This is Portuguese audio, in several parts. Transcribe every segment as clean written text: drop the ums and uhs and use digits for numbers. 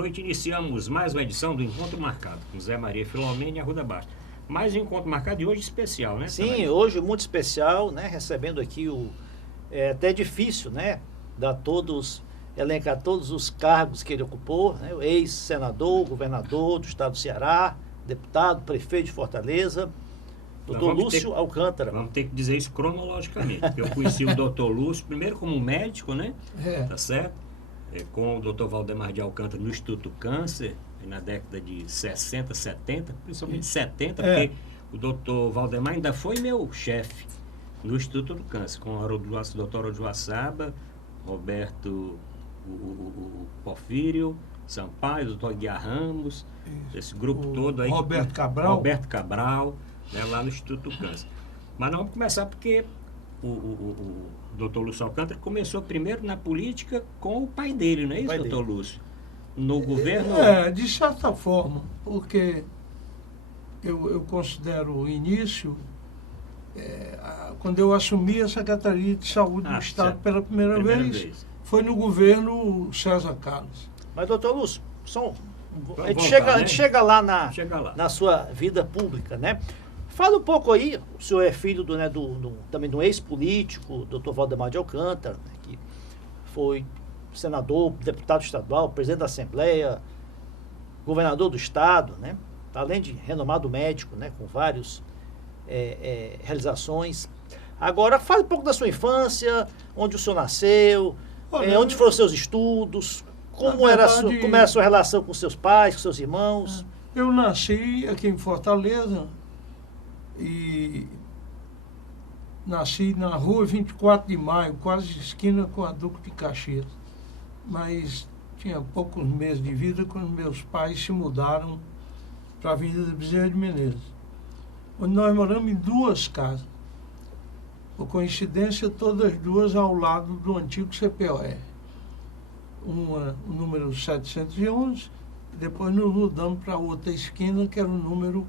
noite. Iniciamos mais uma edição do Encontro Marcado, com Zé Maria Filomena e Arruda Bastos. Mais um Encontro Marcado de hoje especial, né? Sim, também? Hoje muito especial, né? Recebendo aqui É até difícil, né? Elencar todos os cargos que ele ocupou, né? O ex-senador, governador do estado do Ceará, deputado, prefeito de Fortaleza, doutor Lúcio Alcântara. Vamos ter que dizer isso cronologicamente. Eu conheci o doutor Lúcio, primeiro como médico, né? Tá certo? Com o doutor Valdemar de Alcântara no Instituto Câncer, na década de 60, 70, principalmente 70, porque o doutor Valdemar ainda foi meu chefe no Instituto do Câncer, com o doutor Oduaçaba, Roberto o Porfírio, Sampaio, doutor Guiar Ramos, esse grupo todo aí. Roberto Cabral, né, lá no Instituto do Câncer. Mas nós vamos começar porque o doutor Lúcio Alcântara começou primeiro na política com o pai dele, não é isso, doutor Lúcio? No governo... De certa forma, porque eu considero o início, quando eu assumi a Secretaria de Saúde do Estado pela primeira vez, foi no governo César Carlos. Mas, doutor Lúcio, a gente chega lá na sua vida pública, né? Fala um pouco aí, o senhor é filho também do ex-político, doutor Valdemar de Alcântara, né, que foi senador, deputado estadual, presidente da Assembleia, governador do estado, né? Além de renomado médico, né? Com várias realizações. Agora, fale um pouco da sua infância, onde o senhor nasceu, onde foram os seus estudos, como era a sua relação com seus pais, com seus irmãos. Eu nasci aqui em Fortaleza e nasci na rua 24 de Maio, quase esquina com a Duque de Caxias. Mas tinha poucos meses de vida quando meus pais se mudaram para a Avenida Bezerra de Menezes, onde nós moramos em duas casas. Por coincidência, todas duas ao lado do antigo CPOR. Uma, o número 711, depois nos mudamos para outra esquina, que era o número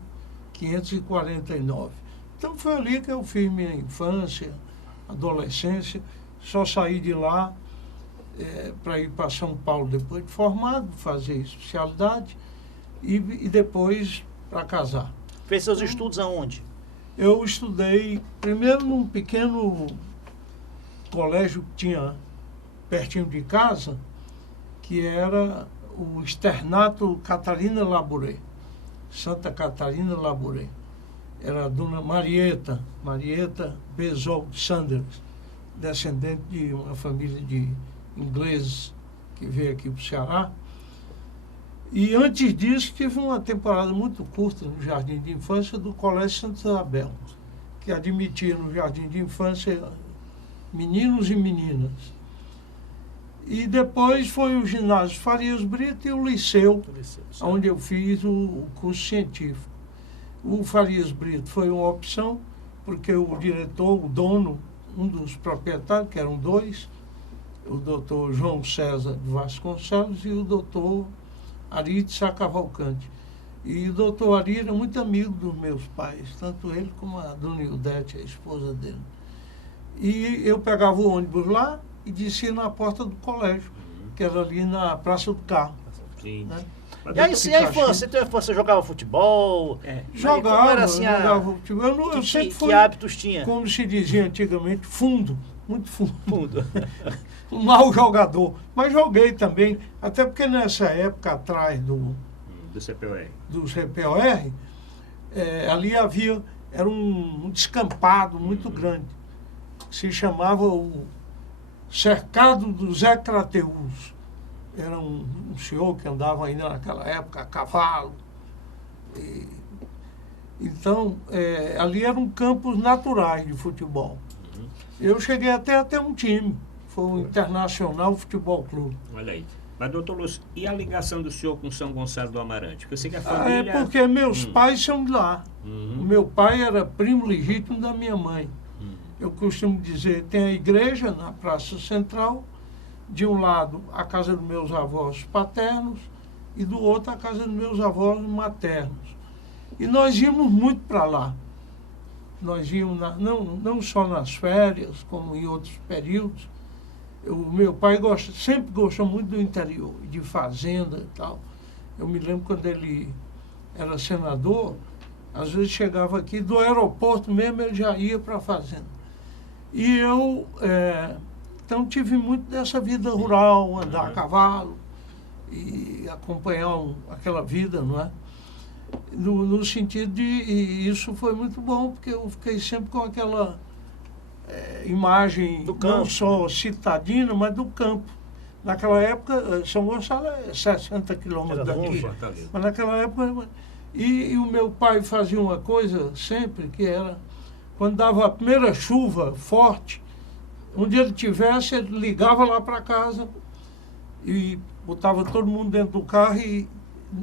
549. Então foi ali que eu fiz minha infância, adolescência. Só saí de lá para ir para São Paulo depois de formado, fazer especialidade e depois para casar. Fez seus estudos aonde? Eu estudei primeiro num pequeno colégio que tinha pertinho de casa, que era o Externato Catarina Labouré, Santa Catarina Labouré. Era a dona Marieta Besol Sanders, descendente de uma família de ingleses que veio aqui para o Ceará. E antes disso, tive uma temporada muito curta no Jardim de Infância do Colégio Santa Isabel, que admitia no Jardim de Infância meninos e meninas. E depois foi o ginásio Farias Brito e o liceu, onde eu fiz o curso científico. O Farias Brito foi uma opção, porque o diretor, o dono, um dos proprietários, que eram dois, o doutor João César de Vasconcelos e o doutor Ari de Sá Cavalcante. E o doutor Ari era muito amigo dos meus pais, tanto ele como a dona Ildete, a esposa dele. E eu pegava o ônibus lá e descia na porta do colégio, que era ali na Praça do Carro. Sim. Né? E aí, a infância? Você jogava futebol? Jogava futebol. Eu sempre fui, que hábitos tinha? Como se dizia antigamente, muito fundo. Um mau jogador. Mas joguei também, até porque nessa época atrás do CPOR, ali era um descampado muito grande. Se chamava o Cercado do Zé Crateus. Era um senhor que andava ainda naquela época a cavalo. Então, ali eram campos naturais de futebol. Eu cheguei até a ter um time. Foi o Internacional Futebol Clube. Olha aí. Mas, doutor Lúcio, e a ligação do senhor com São Gonçalo do Amarante? Porque eu sei que a família... porque meus pais são de lá. O meu pai era primo legítimo da minha mãe. Eu costumo dizer, tem a igreja na Praça Central, de um lado a casa dos meus avós paternos e do outro a casa dos meus avós maternos. E nós íamos muito para lá. Nós íamos não só nas férias, como em outros períodos. O meu pai sempre gostou muito do interior, de fazenda e tal. Eu me lembro quando ele era senador, às vezes chegava aqui do aeroporto mesmo, ele já ia para a fazenda. E eu, então, tive muito dessa vida rural, andar a cavalo e acompanhar aquela vida, não é? No sentido de, e isso foi muito bom, porque eu fiquei sempre com aquela imagem do campo, não só citadina, mas do campo. Naquela época, São Gonçalo é 60 quilômetros daqui, mas naquela época... E o meu pai fazia uma coisa sempre, que era, quando dava a primeira chuva forte, onde ele tivesse, ele ligava lá para casa e botava todo mundo dentro do carro e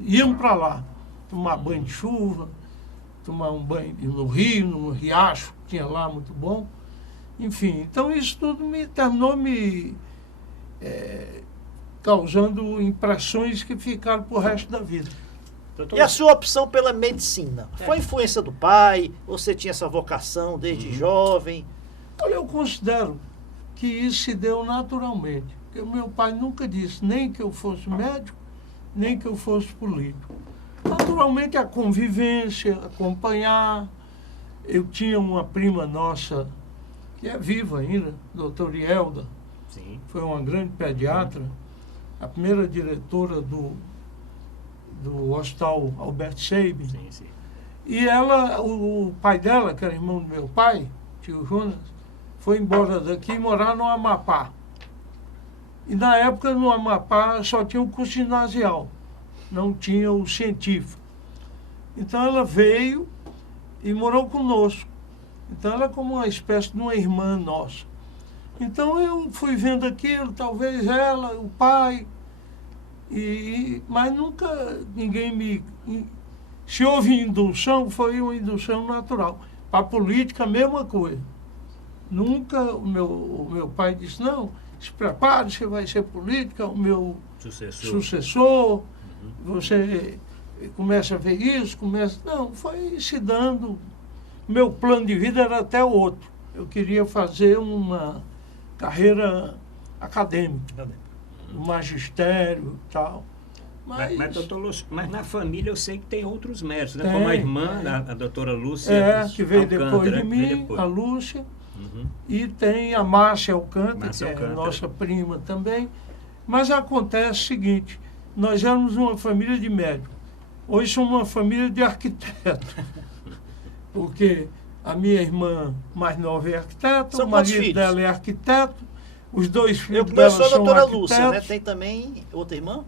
íamos para lá, tomar banho de chuva, tomar um banho no rio, no riacho, que tinha lá muito bom. Enfim, então isso tudo terminou me causando impressões que ficaram pro resto da vida. E a sua opção pela medicina? Foi influência do pai? Você tinha essa vocação desde jovem? Olha, eu considero que isso se deu naturalmente. Porque o meu pai nunca disse nem que eu fosse médico, nem que eu fosse político. Naturalmente, a convivência, acompanhar. Eu tinha uma prima nossa, que é viva ainda, doutora Ielda. Sim. Foi uma grande pediatra, a primeira diretora do Hospital Albert Sabin. Sim, sim. E ela, o pai dela, que era irmão do meu pai, tio Jonas, foi embora daqui morar no Amapá. E na época no Amapá só tinha o curso ginasial, não tinha o científico. Então ela veio e morou conosco. Então ela é como uma espécie de uma irmã nossa. Então eu fui vendo aquilo, talvez ela, o pai, mas nunca ninguém me... Se houve indução, foi uma indução natural. Para a política, a mesma coisa. Nunca o meu pai disse, não, se prepare, você vai ser política, o meu sucessor, você começa a ver isso, Não, foi se dando. Meu plano de vida era até outro. Eu queria fazer uma carreira acadêmica, no magistério e tal. Mas, doutor Lúcio, mas na família eu sei que tem outros médicos, né? Como a irmã, a doutora Lúcia. Que veio depois de mim, a Lúcia. E tem a Márcia Alcântara, que é nossa prima também. Mas acontece o seguinte, nós éramos uma família de médicos. Hoje somos uma família de arquitetos. Porque a minha irmã mais nova é arquiteta, o marido dela é arquiteto, os dois filhos dela são arquitetos. Eu conheço a doutora Lúcia, né? Tem também outra irmã?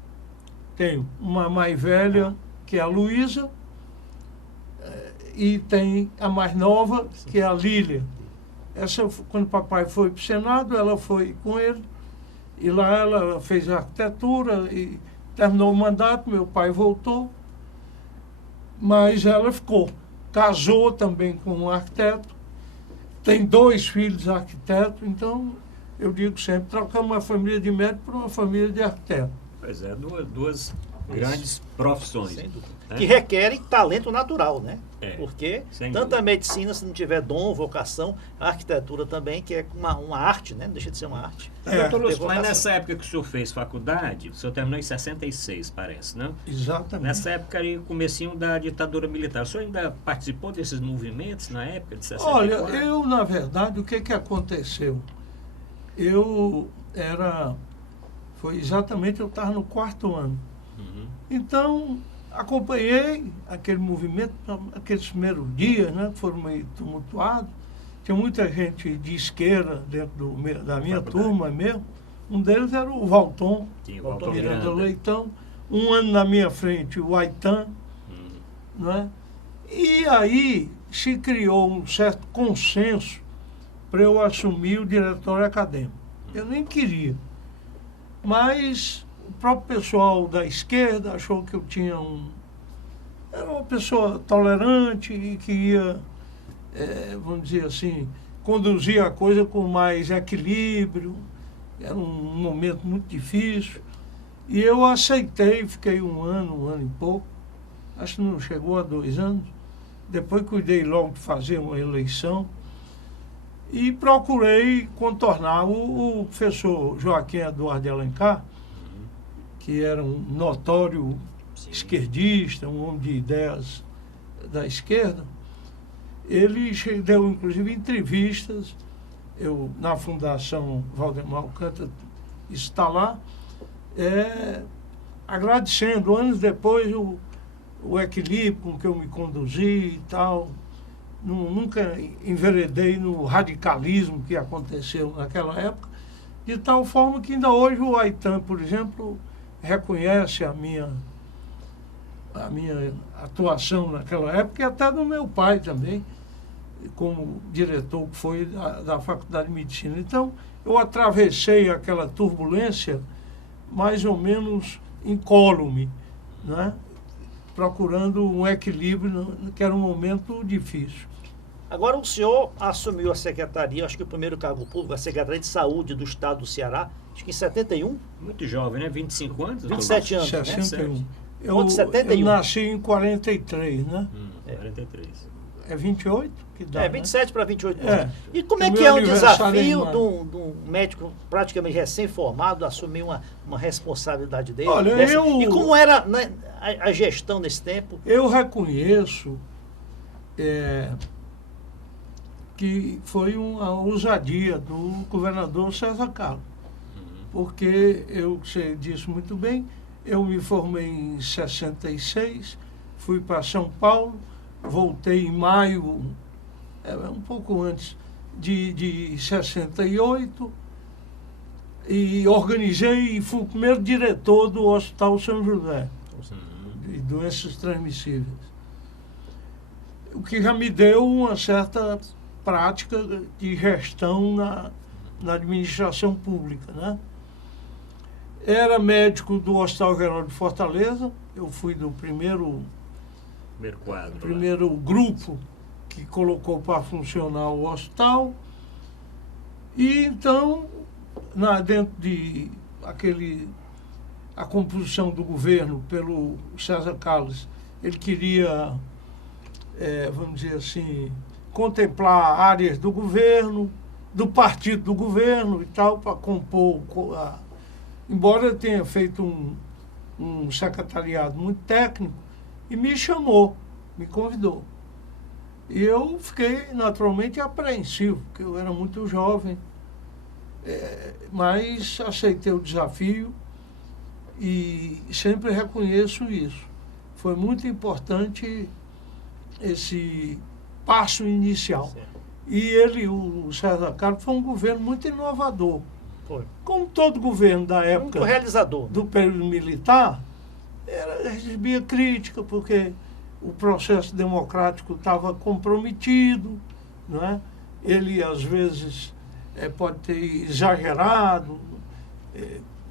Tenho uma mais velha, que é a Luísa, e tem a mais nova, que é a Lília. Essa, quando o papai foi para o Senado, ela foi com ele, e lá ela fez arquitetura e terminou o mandato, meu pai voltou, mas ela ficou. Casou também com um arquiteto, tem 2 filhos arquitetos, então eu digo sempre, trocamos uma família de médico por uma família de arquiteto. Pois é, duas grandes profissões. Né? Que requerem talento natural, né? Porque tanto a medicina, se não tiver dom, vocação, a arquitetura também, que é uma arte, né? Não deixa de ser uma arte. Doutor Lúcio, mas nessa época que o senhor fez faculdade, o senhor terminou em 66, parece, né? Exatamente. Nessa época, ali, comecinho da ditadura militar. O senhor ainda participou desses movimentos na época de 64? Olha, eu, na verdade, o que aconteceu? Foi exatamente, eu estava no 4º ano. Então, acompanhei aquele movimento, aqueles primeiros dias, né, que foram meio tumultuados. Tinha muita gente de esquerda dentro da minha turma mesmo. Um deles era o Valton, Miranda Leitão. Um ano na minha frente, o Aitan. Né? E aí se criou um certo consenso para eu assumir o diretório acadêmico. Eu nem queria. Mas o próprio pessoal da esquerda achou que eu tinha era uma pessoa tolerante e que ia, vamos dizer assim, conduzir a coisa com mais equilíbrio. Era um momento muito difícil. E eu aceitei, fiquei um ano e pouco. Acho que não chegou a 2 anos. Depois cuidei logo de fazer uma eleição. e procurei contornar o professor Joaquim Eduardo de Alencar, que era um notório esquerdista, um homem de ideias da esquerda. Ele deu, inclusive, entrevistas, na Fundação Valdemar Alcântara, está lá, agradecendo, anos depois, o equilíbrio com que eu me conduzi e tal. Nunca enveredei no radicalismo que aconteceu naquela época, de tal forma que ainda hoje o Aitan, por exemplo, reconhece a minha atuação naquela época, e até do meu pai também, como diretor que foi da Faculdade de Medicina. Então, eu atravessei aquela turbulência mais ou menos incólume, né? Procurando um equilíbrio, que era um momento difícil. Agora o senhor assumiu a secretaria, acho que o primeiro cargo público, a Secretaria de Saúde do Estado do Ceará, acho que em 71? Muito jovem, né? 25 anos? 27 anos, 61. Né? Eu nasci em 43, né? 43. É 28 que dá, 27 né? para 28 anos. É. E como é O que meu é um aniversário desafio é de um médico praticamente recém-formado assumir uma responsabilidade dele? Olha, E como era, né, a gestão nesse tempo? Eu reconheço que foi uma ousadia do governador César Carlos, porque você disse muito bem, eu me formei em 66, fui para São Paulo, voltei em maio, um pouco antes de 68, e organizei e fui o primeiro diretor do Hospital São José, de doenças transmissíveis. O que já me deu uma certa prática de gestão na administração pública, né? Era médico do Hospital Geral de Fortaleza, eu fui do primeiro grupo que colocou para funcionar o hospital, e então, dentro de a composição do governo pelo César Carlos, ele queria, vamos dizer assim, contemplar áreas do governo, do partido do governo e tal, para compor, embora eu tenha feito um secretariado muito técnico, e me chamou, me convidou. E eu fiquei naturalmente apreensivo, porque eu era muito jovem, mas aceitei o desafio e sempre reconheço isso. Foi muito importante esse passo inicial. E o César Carlos, foi um governo muito inovador. Foi. Como todo governo da época, muito realizador, do período militar, recebia crítica, porque o processo democrático estava comprometido, não é? Ele, às vezes, pode ter exagerado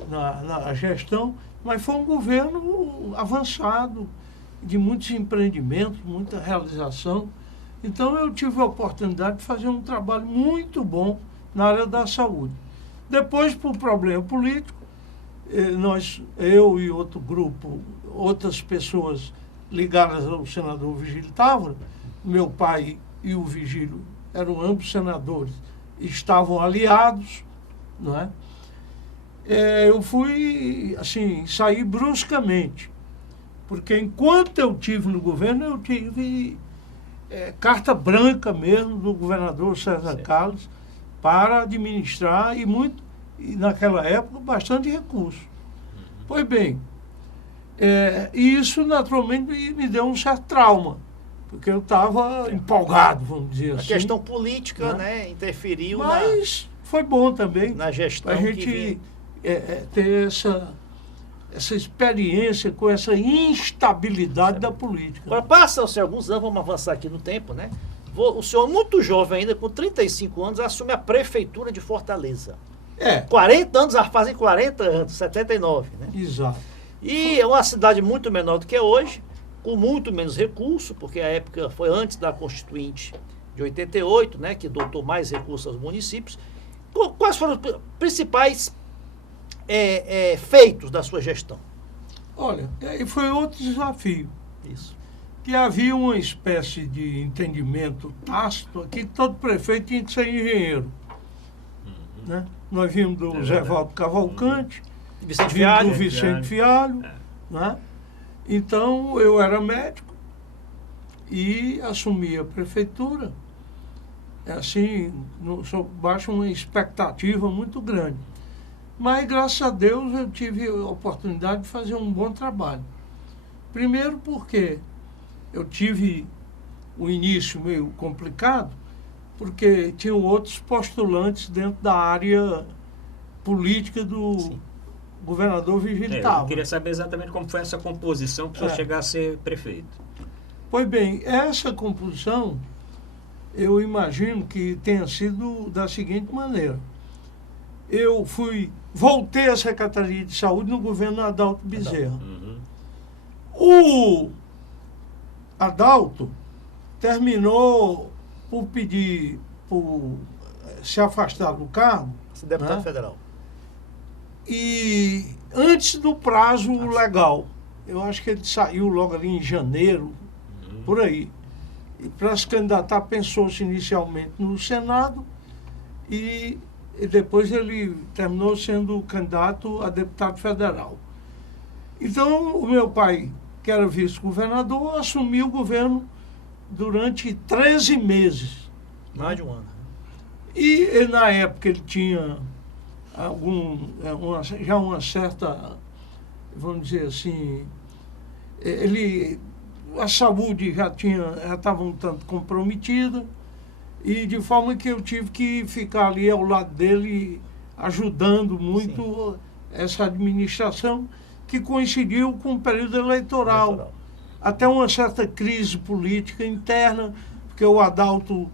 na gestão, mas foi um governo avançado, de muitos empreendimentos, muita realização. Então, eu tive a oportunidade de fazer um trabalho muito bom na área da saúde. Depois, por problema político, eu e outro grupo, outras pessoas ligadas ao senador Vigílio Távora, meu pai e o Vigílio eram ambos senadores, estavam aliados, não é? Eu fui, assim, saí bruscamente, porque enquanto eu tive no governo, eu tive carta branca mesmo do governador César Carlos para administrar e naquela época, bastante recurso. Pois bem, e isso naturalmente me deu um certo trauma, porque eu estava empolgado, vamos dizer assim. A questão política, né, interferiu, mas foi bom também na gestão. A gente ter essa experiência com essa instabilidade da política. Agora, passam-se alguns anos, vamos avançar aqui no tempo, né? O senhor, muito jovem ainda, com 35 anos, assume a prefeitura de Fortaleza. 40 anos, fazem 40 anos, 79, né? Exato. E é uma cidade muito menor do que é hoje, com muito menos recurso, porque a época foi antes da Constituinte de 88, né? Que dotou mais recursos aos municípios. Quais foram os principais feitos da sua gestão? Olha, e foi outro desafio. Isso. que havia uma espécie de entendimento tácito que todo prefeito tinha que ser engenheiro. Né? Nós vimos do Zé Valdo Cavalcante, Vicente vimos Fialho. do Vicente Fialho. Né? Então, eu era médico e assumi a prefeitura, assim, baixo uma expectativa muito grande. Mas, graças a Deus, eu tive a oportunidade de fazer um bom trabalho. Primeiro porque eu tive um início meio complicado, porque tinham outros postulantes dentro da área política do governador Virgílio Távora. Eu queria saber exatamente como foi essa composição para o senhor chegar a ser prefeito. Pois bem, essa composição, eu imagino que tenha sido da seguinte maneira. Eu voltei à Secretaria de Saúde no governo Adalto Bezerra. O Adalto terminou por pedir por se afastar do cargo. Deputado federal. E antes do prazo legal, eu acho que ele saiu logo ali em janeiro, por aí. E para se candidatar, pensou-se inicialmente no Senado e depois ele terminou sendo candidato a deputado federal. Então, o meu pai, que era vice-governador, assumiu o governo durante 13 meses. Mais de um ano. E na época ele tinha já uma certa, vamos dizer assim, a saúde já estava um tanto comprometida, e de forma que eu tive que ficar ali ao lado dele, ajudando muito essa administração, que coincidiu com o período eleitoral. Até uma certa crise política interna, porque o Adalto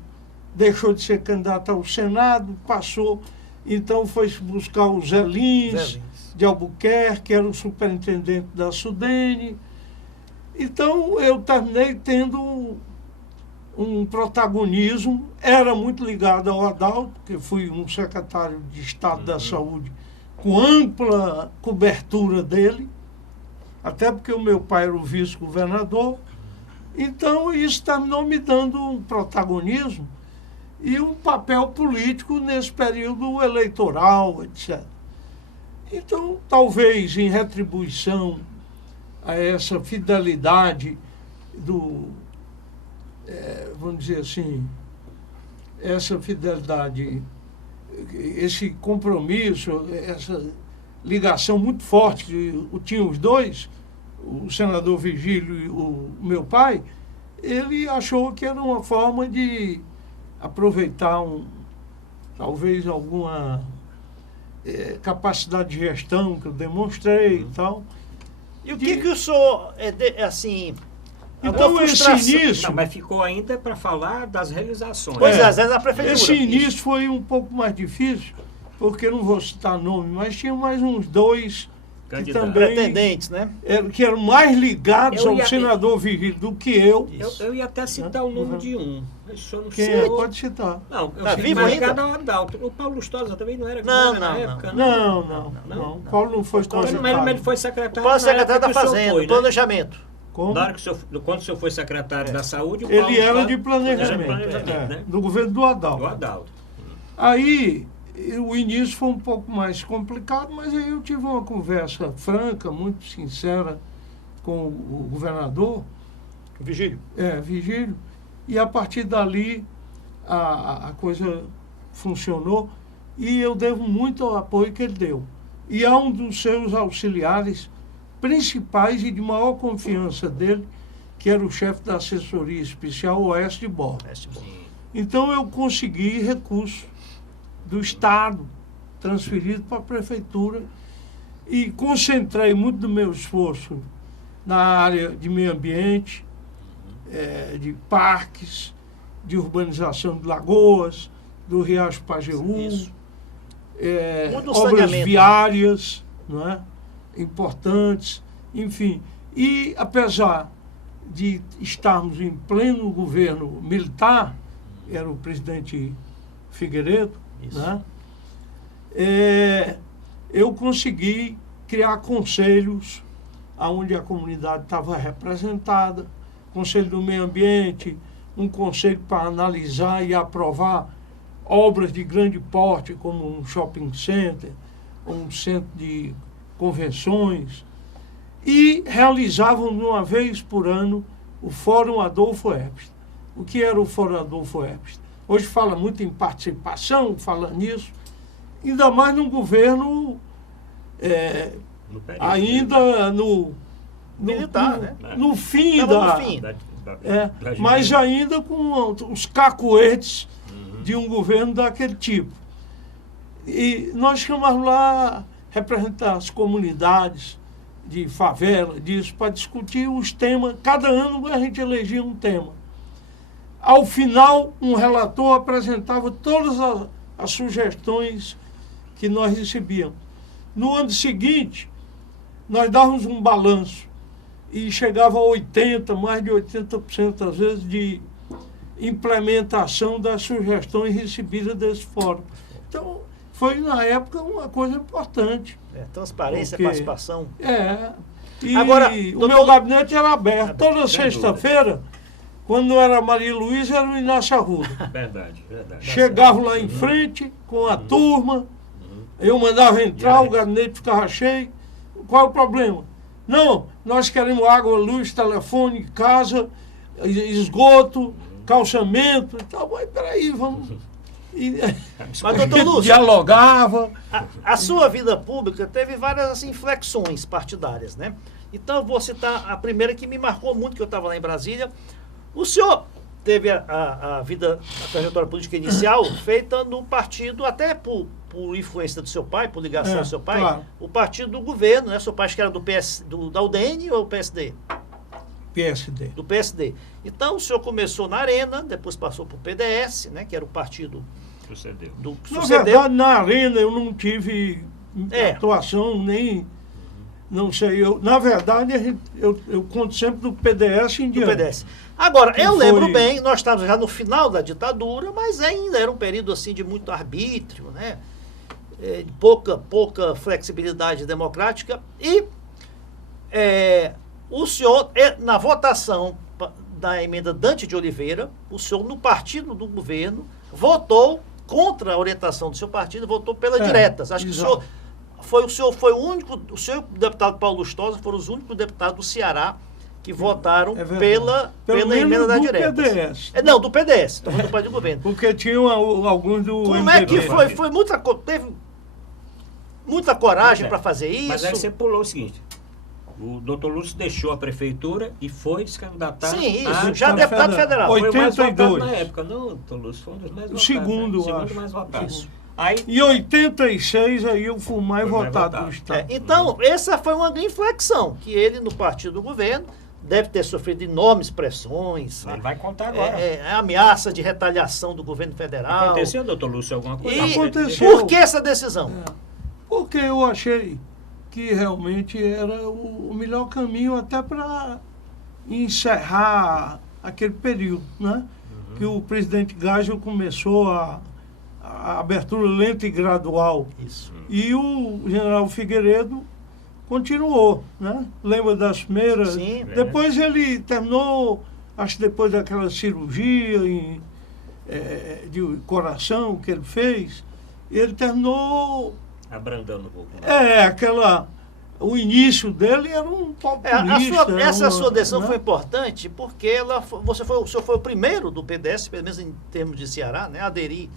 deixou de ser candidato ao Senado, passou, então foi buscar o Zé Lins de Albuquerque, que era o superintendente da Sudene. Então eu terminei tendo um protagonismo, era muito ligado ao Adalto, porque fui um secretário de Estado da Saúde com ampla cobertura dele, até porque o meu pai era o vice-governador. Então isso terminou me dando um protagonismo e um papel político nesse período eleitoral, etc. Então, talvez em retribuição a essa fidelidade vamos dizer assim, essa fidelidade, esse compromisso, essa ligação muito forte que tinham os dois, o senador Virgílio e o meu pai, ele achou que era uma forma de aproveitar talvez alguma capacidade de gestão que eu demonstrei e tal. E o que o senhor, assim... Então, esse início... Não, mas ficou ainda para falar das realizações. Pois às vezes a prefeitura. Esse início foi um pouco mais difícil, porque não vou citar nome, mas tinha mais uns dois que também... Pretendentes, né? Que eram mais ligados ao senador Virgílio do que eu. Eu ia até citar o nome de um. Mas o senhor não Quem é? Pode citar. Não, eu fiquei mais ligado ao Adalto. O Paulo Lustosa também não era na época? Não. Paulo não foi cogitado. Mas ele foi secretário. O Paulo secretário da Fazenda, planejamento. Quando o senhor foi secretário da Saúde, o Paulo ele era de planejamento, né? do governo do Adalto. Do Adalto. Aí, o início foi um pouco mais complicado, mas aí eu tive uma conversa franca, muito sincera com o governador. Vigílio. Vigílio. E a partir dali, a coisa funcionou e eu devo muito ao apoio que ele deu. E a um dos seus auxiliares principais e de maior confiança dele, que era o chefe da assessoria especial, Oeste de Borges. Então eu consegui recurso do Estado transferido para a Prefeitura e concentrei muito do meu esforço na área de meio ambiente, de parques, de urbanização de lagoas, do Riacho Pajeú, obras viárias, não é? Importantes, enfim. E apesar de estarmos em pleno governo militar, era o presidente Figueiredo, né? Eu consegui criar conselhos onde a comunidade estava representada, Conselho do Meio Ambiente, um conselho para analisar e aprovar obras de grande porte, como um shopping center, um centro de convenções, e realizávamos uma vez por ano o Fórum Adolfo Epstein. O que era o Fórum Adolfo Epstein? Hoje fala muito em participação, fala nisso, ainda mais num governo ainda no militar, no fim mas ainda com os cacoetes de um governo daquele tipo. E nós chamamos lá representar as comunidades de favela, disso, para discutir os temas. Cada ano a gente elegia um tema. Ao final, um relator apresentava todas as sugestões que nós recebíamos. No ano seguinte, nós dávamos um balanço e chegava a 80%, mais de 80% às vezes, de implementação das sugestões recebidas desse fórum. Então, foi, na época, uma coisa importante. Transparência, participação. E agora, o meu gabinete era aberto. Toda sexta-feira, quando era Maria Luísa, era o Inácio Arruda. Verdade. Chegava lá em frente com a turma, eu mandava entrar, o gabinete ficava cheio. Qual é o problema? Não, nós queremos água, luz, telefone, casa, esgoto, calçamento e tal. Mas peraí, vamos... Mas, doutor Lúcio, dialogava. A sua vida pública teve várias inflexões partidárias, né? Então, eu vou citar a primeira que me marcou muito, que eu estava lá em Brasília. O senhor teve a trajetória política inicial feita no partido, até por influência do seu pai, por ligação do seu pai, claro. O partido do governo, né? Seu pai acho que era da UDN ou PSD? PSD. Do PSD. Então, o senhor começou na Arena, depois passou para o PDS, né? Que era o partido... Sucedeu. Na verdade, na Arena eu não tive atuação, nem... Não sei, na verdade, eu conto sempre do PDS em diante. Do PDS. Agora, eu lembro bem, nós estávamos já no final da ditadura, mas ainda era um período assim de muito arbítrio, né? De pouca flexibilidade democrática. E o senhor, na votação da emenda Dante de Oliveira, o senhor, no partido do governo, votou contra a orientação do seu partido, votou pelas diretas. Acho que o senhor foi o único, o senhor e o deputado Paulo Lustosa foram os únicos deputados do Ceará que votaram pela emenda da direta. PDS. Não, do PDS, estou falando do partido do governo. Porque tinham alguns do Como é que foi? Teve muita coragem para fazer isso? Mas aí você pulou o seguinte, o doutor Lúcio deixou a prefeitura e foi se candidatar. Sim, isso, já deputado federal. 82. Na época, não, doutor Lúcio, foi um dos mais votados. O segundo mais votado. Em 86, aí eu fui mais votado do Estado. Então, essa foi uma inflexão, que ele, no partido do governo, deve ter sofrido enormes pressões. Ele vai contar agora. Ameaça de retaliação do governo federal. Aconteceu, doutor Lúcio, alguma coisa? Aconteceu. Por que essa decisão? Porque eu achei que realmente era o melhor caminho até para encerrar aquele período, né? Que o presidente Geisel começou a abertura lenta e gradual. Isso. E o general Figueiredo continuou, né? Lembra das primeiras? Sim. Depois ele terminou, acho que depois daquela cirurgia de coração que ele fez, ele terminou... Abrandando um pouco. O início dele era um populista. Essa sua decisão foi importante porque o senhor foi o primeiro do PDS, pelo menos em termos de Ceará, né, a aderir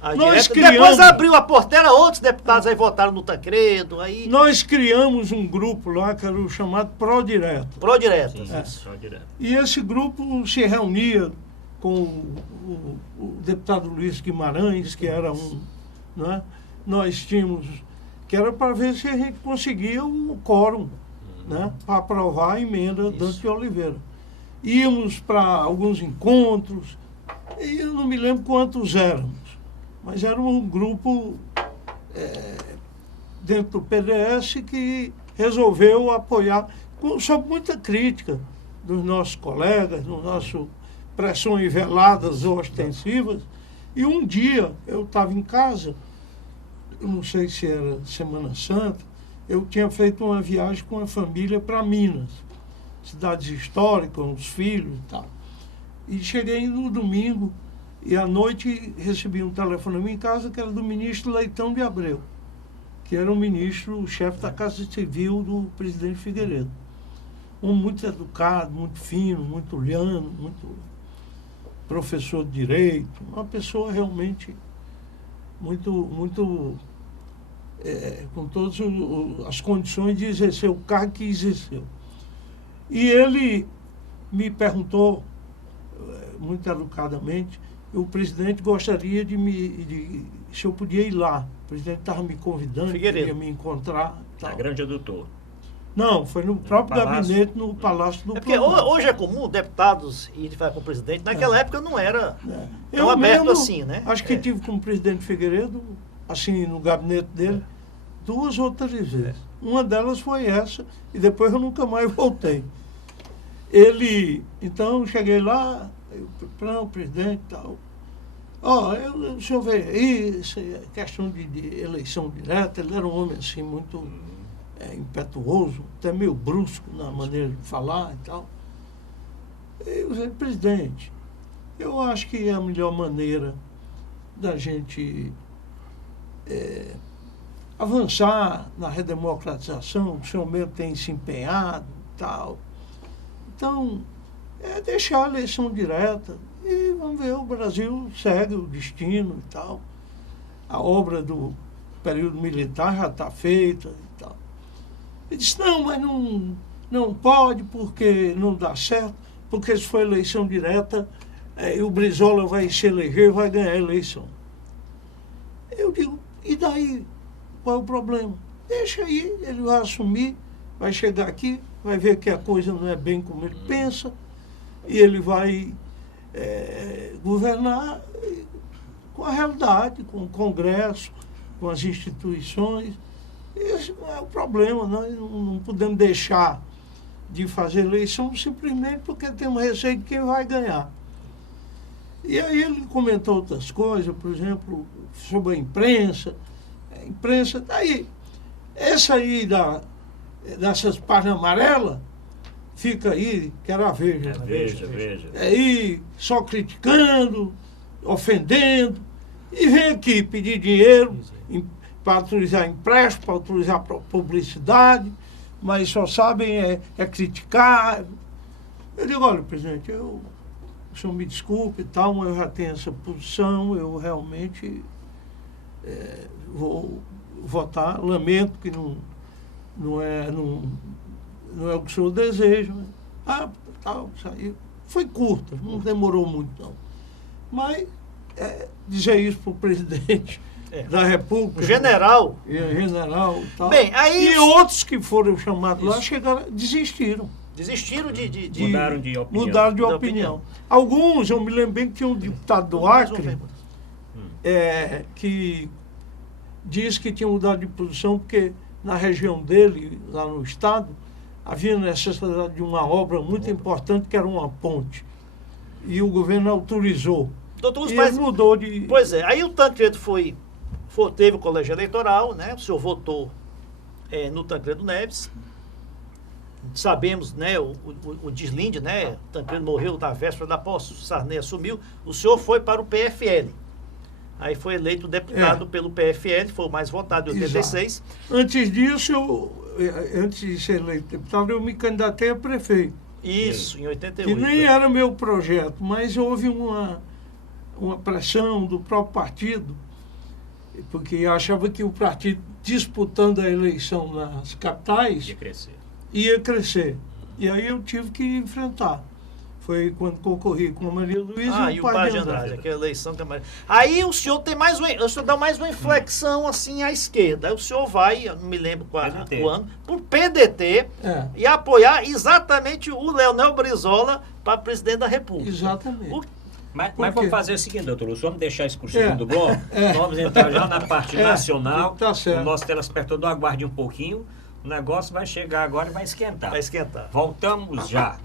à direta. Depois abriu a porteira, outros deputados aí votaram no Tancredo. Aí... Nós criamos um grupo lá que era o chamado Pró-Direto. Pró-Direto. Pró-Direto. E esse grupo se reunia com o deputado Luiz Guimarães, que era um... Né? Nós tínhamos... que era para ver se a gente conseguia o quórum, né, para aprovar a emenda Dante de Oliveira. Íamos para alguns encontros, e eu não me lembro quantos éramos, mas era um grupo dentro do PDS que resolveu apoiar, sob muita crítica dos nossos colegas, do nosso pressões veladas ou ostensivas, e um dia eu estava em casa, eu não sei se era Semana Santa, eu tinha feito uma viagem com a família para Minas. cidades históricas, os filhos e tal. E cheguei no domingo e à noite recebi um telefonema em casa que era do ministro Leitão de Abreu, que era o ministro, o chefe da Casa Civil do presidente Figueiredo. Um muito educado, muito fino, muito olhando, muito professor de direito, uma pessoa realmente muito com todas as condições de exercer o cargo que exerceu. E ele me perguntou, muito educadamente, o presidente gostaria se eu podia ir lá. O presidente estava me convidando, queria me encontrar. Na Grande Doutor. Não, foi no próprio gabinete, no Palácio do Porque hoje é comum deputados irem falar com o presidente. Naquela época não era tão aberto assim, né? Acho que tive com o presidente Figueiredo, assim, no gabinete dele, 2 ou 3 vezes. Uma delas foi essa, e depois eu nunca mais voltei. Então, cheguei lá, o presidente e tal. O senhor vê aí, questão de eleição direta, ele era um homem assim muito impetuoso, até meio brusco na maneira de falar e tal. Eu disse, presidente, eu acho que é a melhor maneira da gente avançar na redemocratização, o senhor mesmo tem se empenhado e tal. Então, deixar a eleição direta e vamos ver, o Brasil segue o destino e tal. A obra do período militar já está feita e tal. Ele disse, não, mas não pode porque não dá certo, porque se for eleição direta, o Brizola vai se eleger e vai ganhar a eleição. Eu digo, e daí? Qual é o problema? Deixa aí, ele vai assumir, vai chegar aqui, vai ver que a coisa não é bem como ele pensa, e ele vai governar com a realidade, com o Congresso, com as instituições. Esse não é o problema, nós não podemos deixar de fazer eleição simplesmente porque temos receio de quem vai ganhar. E aí ele comentou outras coisas, por exemplo, sobre a imprensa. A imprensa, daí, essa aí dessas páginas amarelas, fica aí, que era a Veja. Veja. Aí, só criticando, ofendendo, e vem aqui pedir dinheiro para autorizar empréstimo, para autorizar publicidade, mas só sabem criticar. Eu digo, olha, presidente, o senhor me desculpe e tal, mas eu já tenho essa posição, eu realmente vou votar, lamento que não é o que o senhor deseja. Tal, saiu. Foi curta, não demorou muito não. Mas dizer isso para o presidente da República. O general. General tal. Bem, aí e outros que foram chamados lá desistiram. Desistiram Mudaram de opinião. Alguns, eu me lembro bem que tinha um deputado do Acre que diz que tinha mudado de posição porque na região dele, lá no estado, havia necessidade de uma obra muito importante que era uma ponte. E o governo autorizou. Doutor, e ele mudou de... Pois é, aí o Tancredo teve o colégio eleitoral, né? O senhor votou no Tancredo Neves. Sabemos, né, o deslinde, né? O Tancredo morreu na véspera da posse, o Sarney assumiu. O senhor foi para o PFL. Aí foi eleito deputado pelo PFL, foi o mais votado em 86. Exato. Antes disso, antes de ser eleito deputado, eu me candidatei a prefeito. Isso, em 88. Que nem era meu projeto, mas houve uma pressão do próprio partido, porque eu achava que o partido, disputando a eleição nas capitais, ia crescer. E aí eu tive que enfrentar. Foi quando concorri com a Maria Luísa e o Paz de Andrade, aquela eleição que a Maria... Aí o senhor dá mais uma inflexão assim à esquerda. Aí o senhor vai, eu não me lembro qual ano, por PDT e apoiar exatamente o Leonel Brizola para presidente da República. Exatamente. Mas vamos fazer o seguinte, doutor Lúcio, vamos deixar isso para o segundo bloco. Vamos entrar já na parte nacional. Tá certo. O nosso telespectador aguarde um pouquinho. O negócio vai chegar agora e vai esquentar. Vai esquentar. Voltamos já.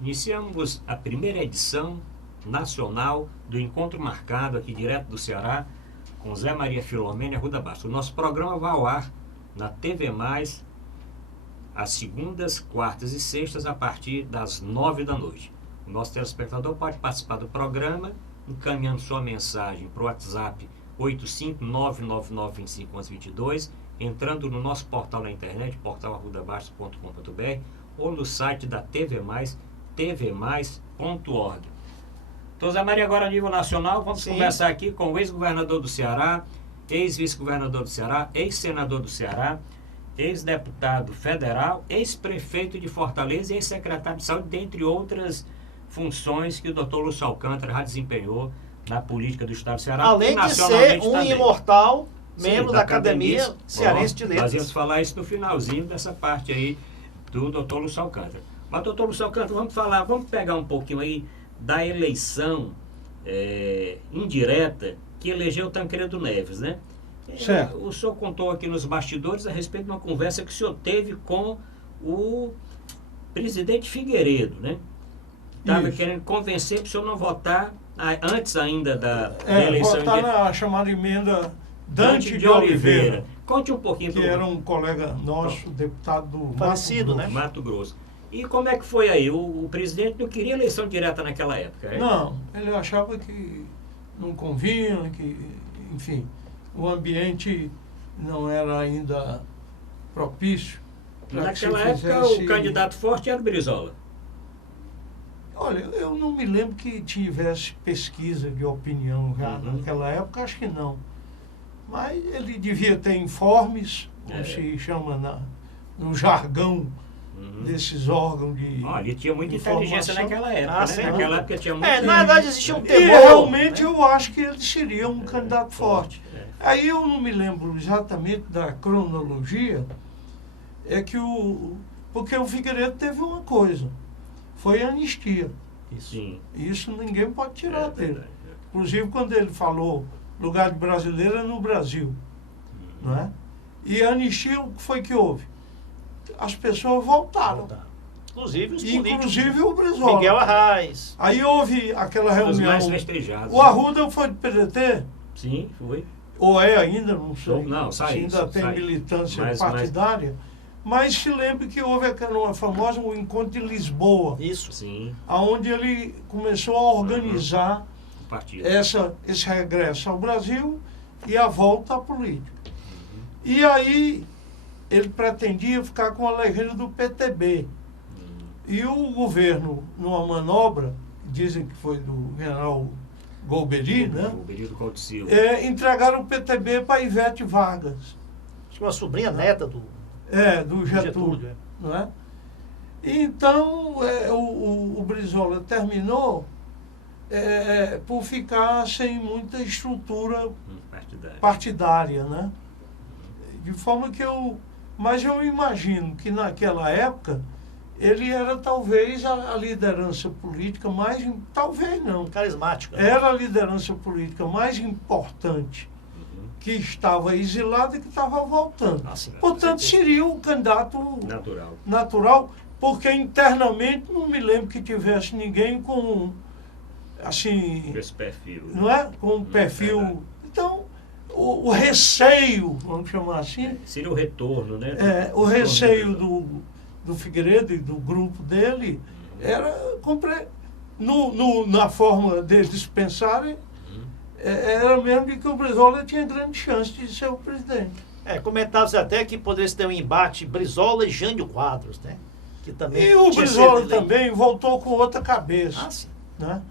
Iniciamos a primeira edição nacional do Encontro Marcado, aqui direto do Ceará, com Zé Maria Filomena e Arruda Bastos. O nosso programa vai ao ar na TV+, às segundas, quartas e sextas, a partir das 9 da noite. O nosso telespectador pode participar do programa encaminhando sua mensagem para o WhatsApp 85999251122, entrando no nosso portal na internet, portalarrudabastos.com.br, ou no site da TV+, tvmais.org. Então, Zé Maria, agora a nível nacional, vamos conversar aqui com o ex-governador do Ceará, ex-vice-governador do Ceará, ex-senador do Ceará, ex-deputado federal, ex-prefeito de Fortaleza e ex-secretário de saúde, dentre outras funções que o Dr. Lúcio Alcântara já desempenhou na política do Estado do Ceará. Além de ser um imortal membro da Academia Cearense de Letras. Nós íamos falar isso no finalzinho dessa parte aí do Dr. Lúcio Alcântara. Mas, Dr. Lúcio Alcântara, vamos pegar um pouquinho aí da eleição indireta que elegeu Tancredo Neves, né? Certo. O senhor contou aqui nos bastidores a respeito de uma conversa que o senhor teve com o presidente Figueiredo, né? Estava querendo convencer para o senhor não votar antes ainda da eleição. Votar na chamada emenda Dante de Oliveira. Conte um pouquinho. Que era um colega nosso, deputado do falecido, né? Mato Grosso. E como é que foi aí? O presidente não queria eleição direta naquela época, é? Não, ele achava que não convinha, que, enfim, o ambiente não era ainda propício. Naquela época, o candidato forte era o Brizola. Olha, eu não me lembro que tivesse pesquisa de opinião já naquela época, acho que não. Mas ele devia ter informes, como se chama no jargão desses órgãos de Olha, tinha muita inteligência naquela época, né? Naquela época tinha muito... na verdade existia um temor. E realmente eu acho que ele seria um candidato forte. Aí eu não me lembro exatamente da cronologia, porque o Figueiredo teve uma coisa, foi a anistia. Isso ninguém pode tirar dele. Inclusive quando ele falou lugar de brasileiro é no Brasil. Não é? E a anistia, o que foi que houve? As pessoas voltaram. Inclusive os políticos. Inclusive o Brizola. Miguel Arraes. Aí houve aquela reunião. Mais festejados. O Arruda foi do PDT? Sim, foi. Ou é ainda, não sei. Não, sai. Ainda tem militância partidária. Mas se lembre que houve aquela famosa encontro de Lisboa. Isso. Sim. Onde ele começou a organizar esse regresso ao Brasil e a volta à política. E aí ele pretendia ficar com a legenda do PTB. E o governo, numa manobra, dizem que foi do general Golbery, né? Golbery do Couto Silva. Entregaram o PTB para Ivete Vargas. Acho que uma sobrinha neta do Getúlio. Não é? E então o Brizola terminou por ficar sem muita estrutura partidária, né? De forma que mas eu imagino que naquela época ele era talvez a liderança política mais, talvez não, carismática. Era a liderança política mais importante que estava exilado e que estava voltando. Portanto, seria o candidato natural, porque internamente não me lembro que tivesse ninguém com assim, esse perfil, não é? Com um perfil. Então, o receio, vamos chamar assim. Seria o retorno, né? O receio do Figueiredo e do grupo dele era na forma deles pensarem, era mesmo de que o Brizola tinha grande chance de ser o presidente. Comentava-se até que poderia ter um embate Brizola e Jânio Quadros, né? Que também e o Brizola também voltou com outra cabeça. Sim. Né?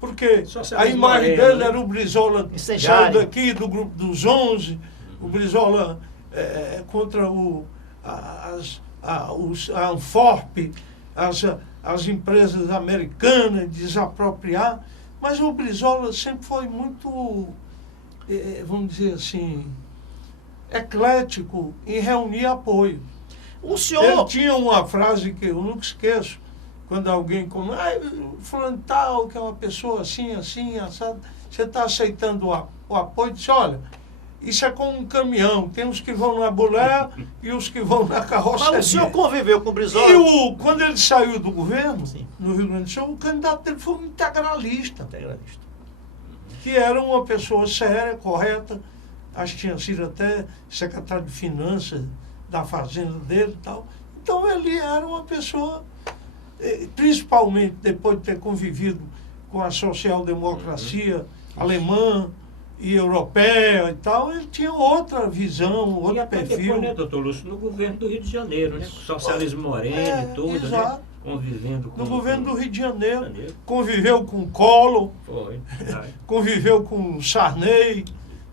Porque a imagem dele era o Brizola saiu daqui do grupo dos 11, o Brizola contra a Anforp, as empresas americanas, desapropriar. Mas o Brizola sempre foi muito, vamos dizer assim, eclético em reunir apoio. Ele tinha uma frase que eu nunca esqueço, quando alguém como, fulano tal, que é uma pessoa assim, assado, você está aceitando o apoio, disse, olha, Isso é como um caminhão. Tem os que vão na boleia e os que vão na carroceria. Mas o senhor conviveu com o Brizola? E quando ele saiu do governo, sim, no Rio Grande do Sul, o candidato dele foi um integralista. Que era uma pessoa séria, correta. Acho que tinha sido até secretário de Finanças da fazenda dele e tal. Então ele era uma pessoa, principalmente depois de ter convivido com a social-democracia alemã e europeia e tal, ele tinha outra visão, outro e até perfil. Depois, né, doutor Lúcio, no governo do Rio de Janeiro, né? Com o socialismo moreno e tudo, exato, né? Convivendo com... No governo do Rio de Janeiro, conviveu com Collor, foi, conviveu com Sarney,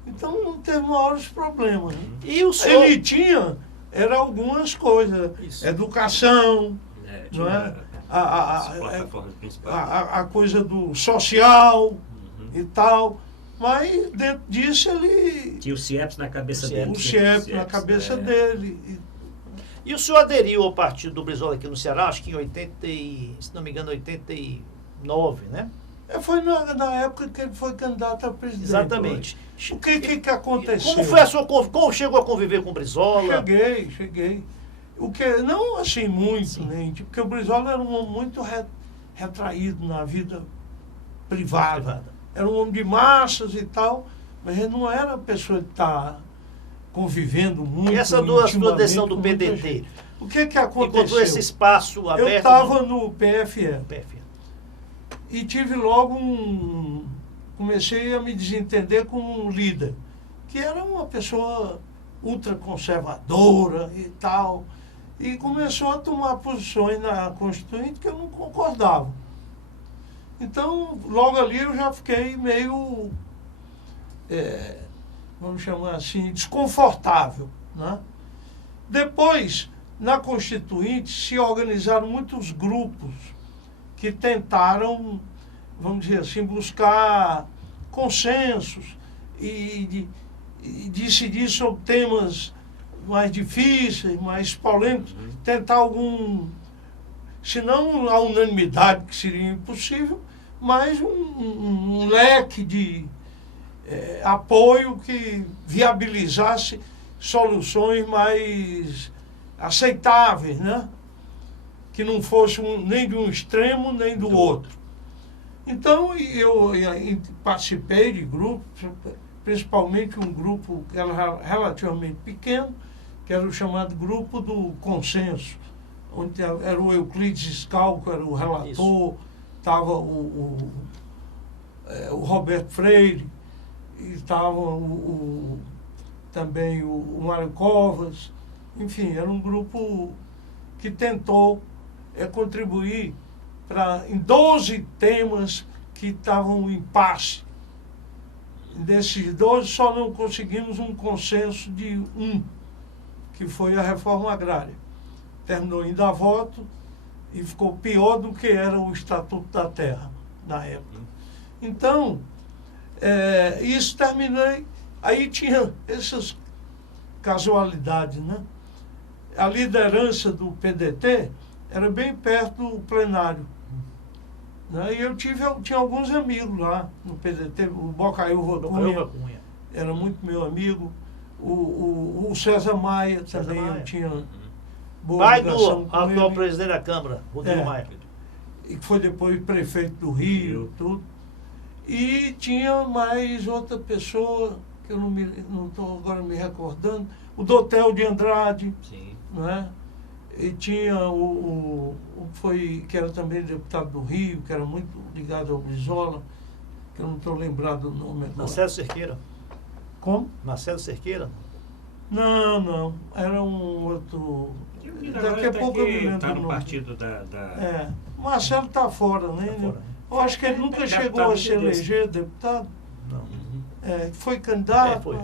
então não teve maiores problemas. Né? E o senhor... Ele tinha, era algumas coisas, isso, educação, não é? A coisa do social e tal, mas dentro disso ele... Tinha o CIEPS na cabeça dele. O CIEPS na cabeça dele. E o senhor aderiu ao partido do Brizola aqui no Ceará, acho que em 80, se não me engano, 89, né? Foi na época que ele foi candidato a presidente. Exatamente. O que aconteceu? Como foi a sua... Como chegou a conviver com o Brizola? Cheguei. O que, não assim muito, né? Porque o Brizola era um homem muito retraído na vida privada. Era um homem de massas e tal, mas ele não era a pessoa de estar convivendo muito. E essa sua decisão do PDT? O que aconteceu? Encontrou esse espaço aberto? Eu estava no PFL. E tive logo comecei a me desentender com um líder, que era uma pessoa ultraconservadora e tal, e começou a tomar posições na Constituinte que eu não concordava. Então, logo ali eu já fiquei meio, vamos chamar assim, desconfortável, né? Depois, na Constituinte, se organizaram muitos grupos que tentaram, vamos dizer assim, buscar consensos e decidir sobre temas mais difíceis, mais polêmicos, tentar se não a unanimidade, que seria impossível, mas um leque de apoio que viabilizasse soluções mais aceitáveis, né? Que não fosse nem de um extremo nem do outro. Então eu participei de grupos, principalmente um grupo que era relativamente pequeno, que era o chamado Grupo do Consenso, onde era o Euclides Scal, que era o relator, estava o Roberto Freire, e estava também o Mário Covas. Enfim, era um grupo que tentou contribuir em 12 temas que estavam em impasse. Desses 12, só não conseguimos um consenso de que foi a reforma agrária. Terminou indo a voto e ficou pior do que era o Estatuto da Terra, na época. Então, isso terminei. Aí tinha essas casualidades, né? A liderança do PDT era bem perto do plenário. Né? E eu tinha alguns amigos lá no PDT, o Bocaiúva Cunha era muito meu amigo, o César Maia também eu tinha boa ligação com ele. Atual presidente da Câmara, Rodrigo Maia. E que foi depois prefeito do Rio, tudo. E tinha mais outra pessoa, que eu não estou agora me recordando, o Dotel de Andrade. Sim. Né? E tinha que era também deputado do Rio, que era muito ligado ao Brizola, que eu não estou lembrado do nome agora. Marcelo Cerqueira. Como? Marcelo Cerqueira? Não. Era um outro. Daqui a pouco eu me lembro. Está no partido Marcelo está fora, né? Tá fora. Eu acho que ele nunca chegou a se eleger deputado. Não. Foi candidato. Foi.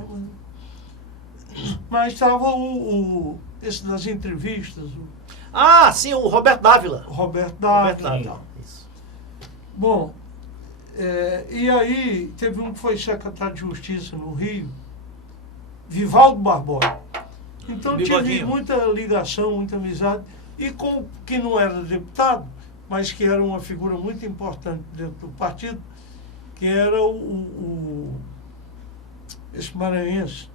Mas estava esse das entrevistas. Sim, o Roberto Dávila. Roberto Dávila. Isso. Bom, e aí teve um que foi secretário de Justiça no Rio, Vivaldo Barbosa. Então tive muita ligação, muita amizade, e com que não era deputado, mas que era uma figura muito importante dentro do partido, que era esse maranhense,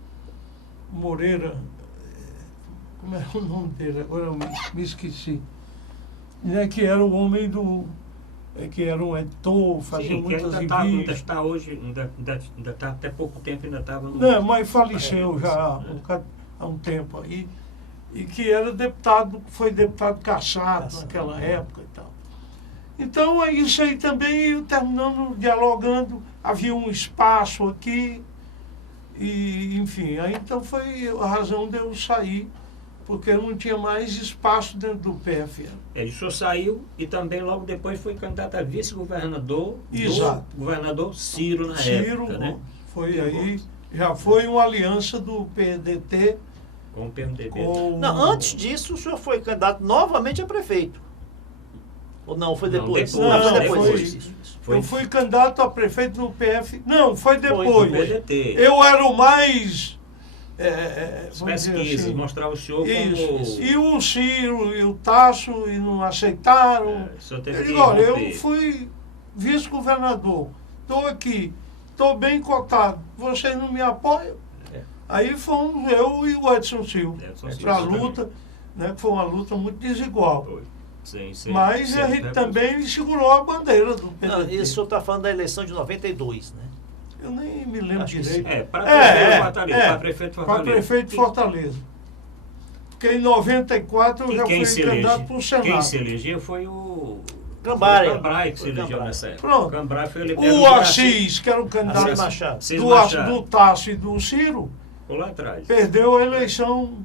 Moreira, como era o nome dele? Agora eu me esqueci. Né, que era o homem do... que era um editor, fazia muitas revistas. Ainda está hoje, ainda está até pouco tempo, ainda estava... Não, mas faleceu já há um tempo aí. E que era deputado, foi deputado cassado naquela época e tal. Então, isso aí também, terminando dialogando, havia um espaço aqui, e enfim, aí então foi a razão de eu sair, porque não tinha mais espaço dentro do PFL. Ele só saiu e também logo depois foi candidato a vice-governador do governador Ciro na Ciro, época, né? Foi aí, já foi uma aliança do PDT com o PMDB. Não, antes disso, o senhor foi candidato novamente a prefeito. Ou não, foi depois? Não, foi depois. Eu fui candidato a prefeito no PF. Não, foi depois. Foi no PDT. Eu era o mais... pesquisas, assim, mostrar o senhor isso. E o Ciro e o Tasso e não aceitaram. Eu digo, olha, eu fui vice-governador, estou aqui, estou bem cotado, vocês não me apoiam? Aí fomos eu e o Edson Silva para a luta, né, que foi uma luta muito desigual. Sim, mas a gente também segurou a bandeira do PDT. Isso o senhor está falando da eleição de 92, né? Eu nem me lembro direito. Para prefeito de Fortaleza. Para prefeito de Fortaleza. Porque em 94 eu já fui candidato para o Senado. Quem se elegeu foi o Cambrai. O Cambrai que se elegeu nessa época. Pronto. Cambrai foi o Assis, que era o candidato do Tasso e do Ciro, lá atrás. Perdeu a eleição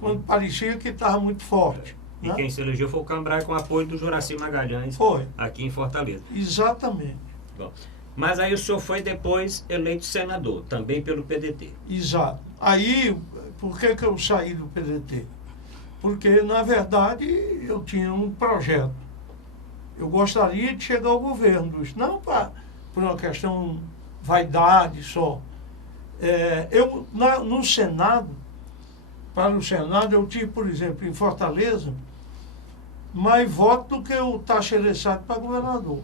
quando parecia que estava muito forte. E quem se elegeu foi o Cambrai com apoio do Juraci Magalhães, aqui em Fortaleza. Exatamente. Bom, mas aí o senhor foi depois eleito senador, também pelo PDT. Exato. Aí, por que eu saí do PDT? Porque, na verdade, eu tinha um projeto. Eu gostaria de chegar ao governo, não por uma questão vaidade só. No Senado, para o Senado, eu tive, por exemplo, em Fortaleza, mais voto do que o Taxeressado para governador.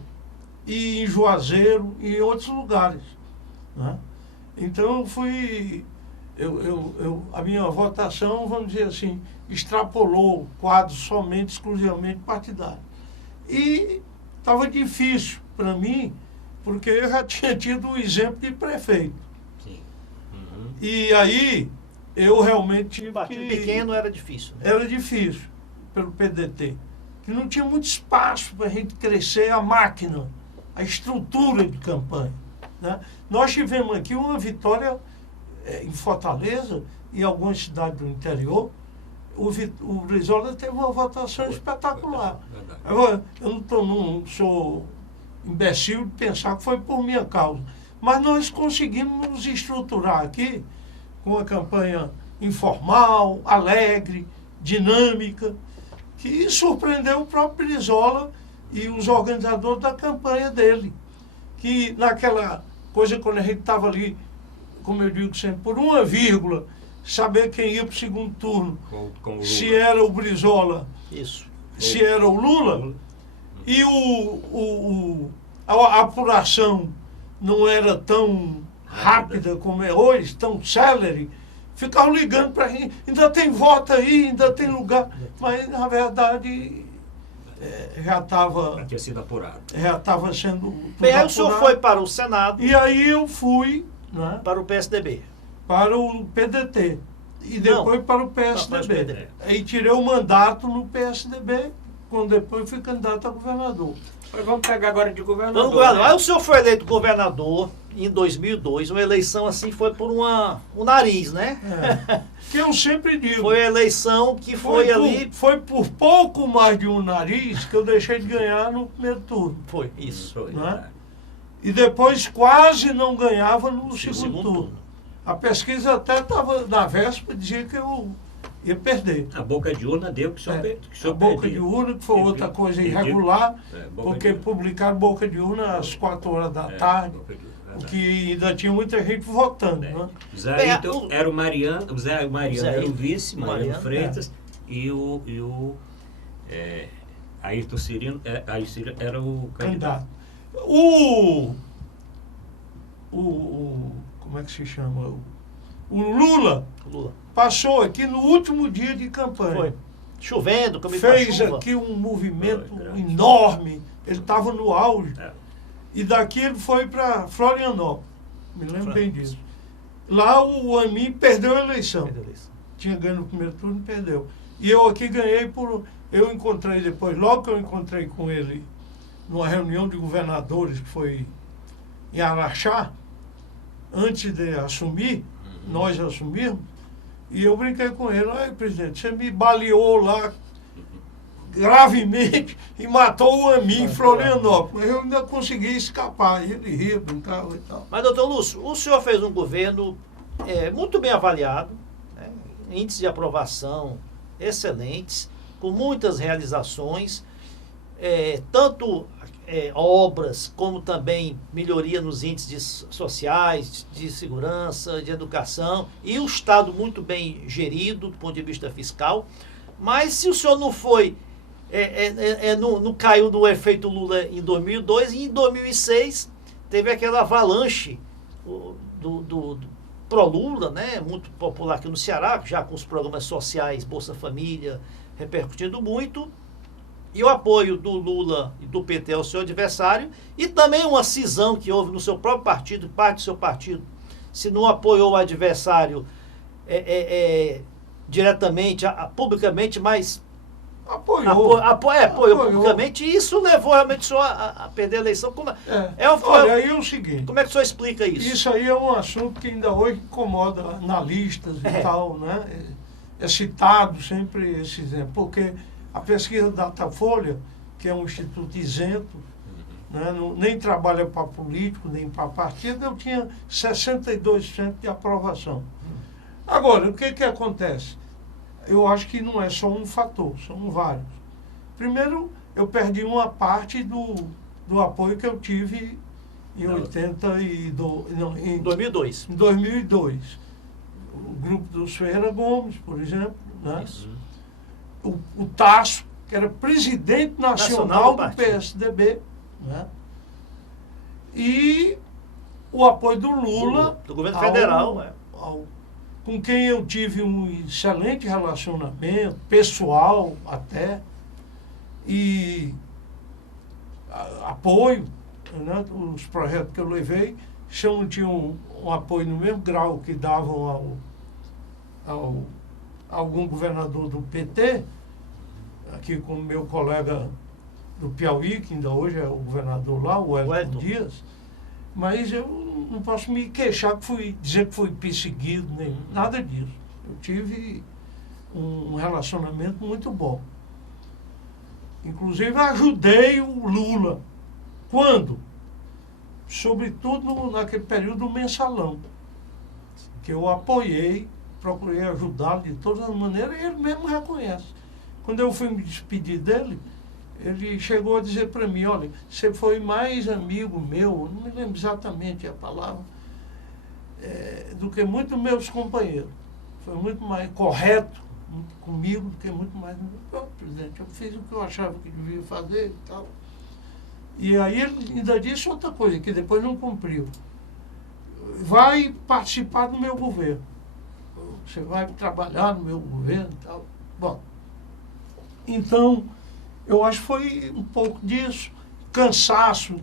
E em Juazeiro e em outros lugares. Né? Então eu fui... a minha votação, vamos dizer assim, extrapolou o quadro somente, exclusivamente partidário. E estava difícil para mim, porque eu já tinha tido um exemplo de prefeito. Sim. Uhum. E aí eu realmente tive partido pequeno era difícil. Né? Era difícil, pelo PDT. Que não tinha muito espaço para a gente crescer a máquina, a estrutura de campanha. Né? Nós tivemos aqui uma vitória em Fortaleza e algumas cidades do interior. O Brizola teve uma votação espetacular. Agora, eu não sou imbecil de pensar que foi por minha causa. Mas nós conseguimos nos estruturar aqui com uma campanha informal, alegre, dinâmica, que surpreendeu o próprio Brizola e os organizadores da campanha dele. Que naquela coisa, quando a gente estava ali, como eu digo sempre, por uma vírgula, saber quem ia para o segundo turno, com se era o Brizola, isso, se era o Lula, e a apuração não era tão rápida como é hoje, tão célere, ficavam ligando para a gente, ainda tem voto aí, ainda tem lugar, mas na verdade já estava... tinha sido apurado. Já estava sendo... Bem, aí o senhor foi para o Senado. E aí eu fui... Né, para o PSDB. Para o PDT. E depois para o PSDB. Aí tirei o mandato no PSDB, quando depois fui candidato a governador. Mas vamos pegar agora de governador. Aí o senhor foi eleito governador em 2002, uma eleição assim foi por o nariz, né? Que eu sempre digo. Foi a eleição que foi ali... Foi por pouco mais de um nariz que eu deixei de ganhar no primeiro turno. Foi, isso. Foi, né? E depois quase não ganhava no segundo turno. A pesquisa até estava na véspera, dizia que eu ia perder. A boca de urna deu que só perdeu. A boca de urna, que foi outra coisa irregular, porque publicaram boca de urna às 4 horas da tarde, o que ainda tinha muita gente votando. Né? Zé Ayrton era o Mariano, o Zé Mariano era o vice, Mariano Freitas, e o Ayrton Cirino era o candidato. Como é que se chama? O Lula passou aqui no último dia de campanha. Foi. Chovendo, fez aqui um movimento enorme. Ele estava no auge. E daqui ele foi para Florianópolis. Me lembro bem disso. Lá o Amin perdeu a eleição. Tinha ganho no primeiro turno e perdeu. E eu aqui ganhei eu encontrei depois, logo que eu encontrei com ele numa reunião de governadores que foi em Araxá, antes de assumir, nós assumirmos, e eu brinquei com ele: "Ai, presidente, você me baleou lá gravemente e matou o Amin em Florianópolis. Eu ainda consegui escapar." E ele ria, brincava e tal. Mas, doutor Lúcio, o senhor fez um governo muito bem avaliado, né? Índices de aprovação excelentes, com muitas realizações, tanto obras, como também melhoria nos índices sociais, de segurança, de educação, e o Estado muito bem gerido do ponto de vista fiscal. Mas se o senhor não foi, não caiu no efeito Lula em 2002, e em 2006 teve aquela avalanche do pró-Lula, né, muito popular aqui no Ceará, já com os programas sociais, Bolsa Família, repercutindo muito, e o apoio do Lula e do PT ao seu adversário, e também uma cisão que houve no seu próprio partido, parte do seu partido, se não apoiou o adversário diretamente, publicamente, mas apoiou publicamente, e isso levou realmente o senhor a perder a eleição. Olha, aí é o seguinte... Como é que o senhor explica isso? Isso aí é um assunto que ainda hoje incomoda analistas e tal, né? É citado sempre esse exemplo, porque a pesquisa Datafolha, que é um instituto isento, né, nem trabalha para político, nem para partido, eu tinha 62% de aprovação. Agora, o que acontece? Eu acho que não é só um fator, são vários. Primeiro, eu perdi uma parte do apoio que eu tive em 2002. Em 2002. O grupo dos Ferreira Gomes, por exemplo, né? Isso. O Tasso, que era presidente nacional do PSDB, né? E o apoio do Lula, do governo federal, com quem eu tive um excelente relacionamento, pessoal até, e apoio, né? Os projetos que eu levei tinham um apoio no mesmo grau que davam a algum governador do PT, aqui com o meu colega do Piauí, que ainda hoje é o governador lá, o Wellington Dias. Mas eu não posso me queixar, dizer que fui perseguido, nem nada disso. Eu tive um relacionamento muito bom. Inclusive ajudei o Lula. Quando? Sobretudo naquele período do mensalão, que eu apoiei, procurei ajudá-lo de todas as maneiras, e ele mesmo reconhece. Quando eu fui me despedir dele, ele chegou a dizer para mim: "Olha, você foi mais amigo meu", não me lembro exatamente a palavra, do que muitos meus companheiros. Foi muito mais correto comigo do que muito mais... Presidente, eu fiz o que eu achava que devia fazer e tal. E aí ele ainda disse outra coisa, que depois não cumpriu: "Vai participar do meu governo. Você vai trabalhar no meu governo e tal." Bom, então... eu acho que foi um pouco disso, cansaço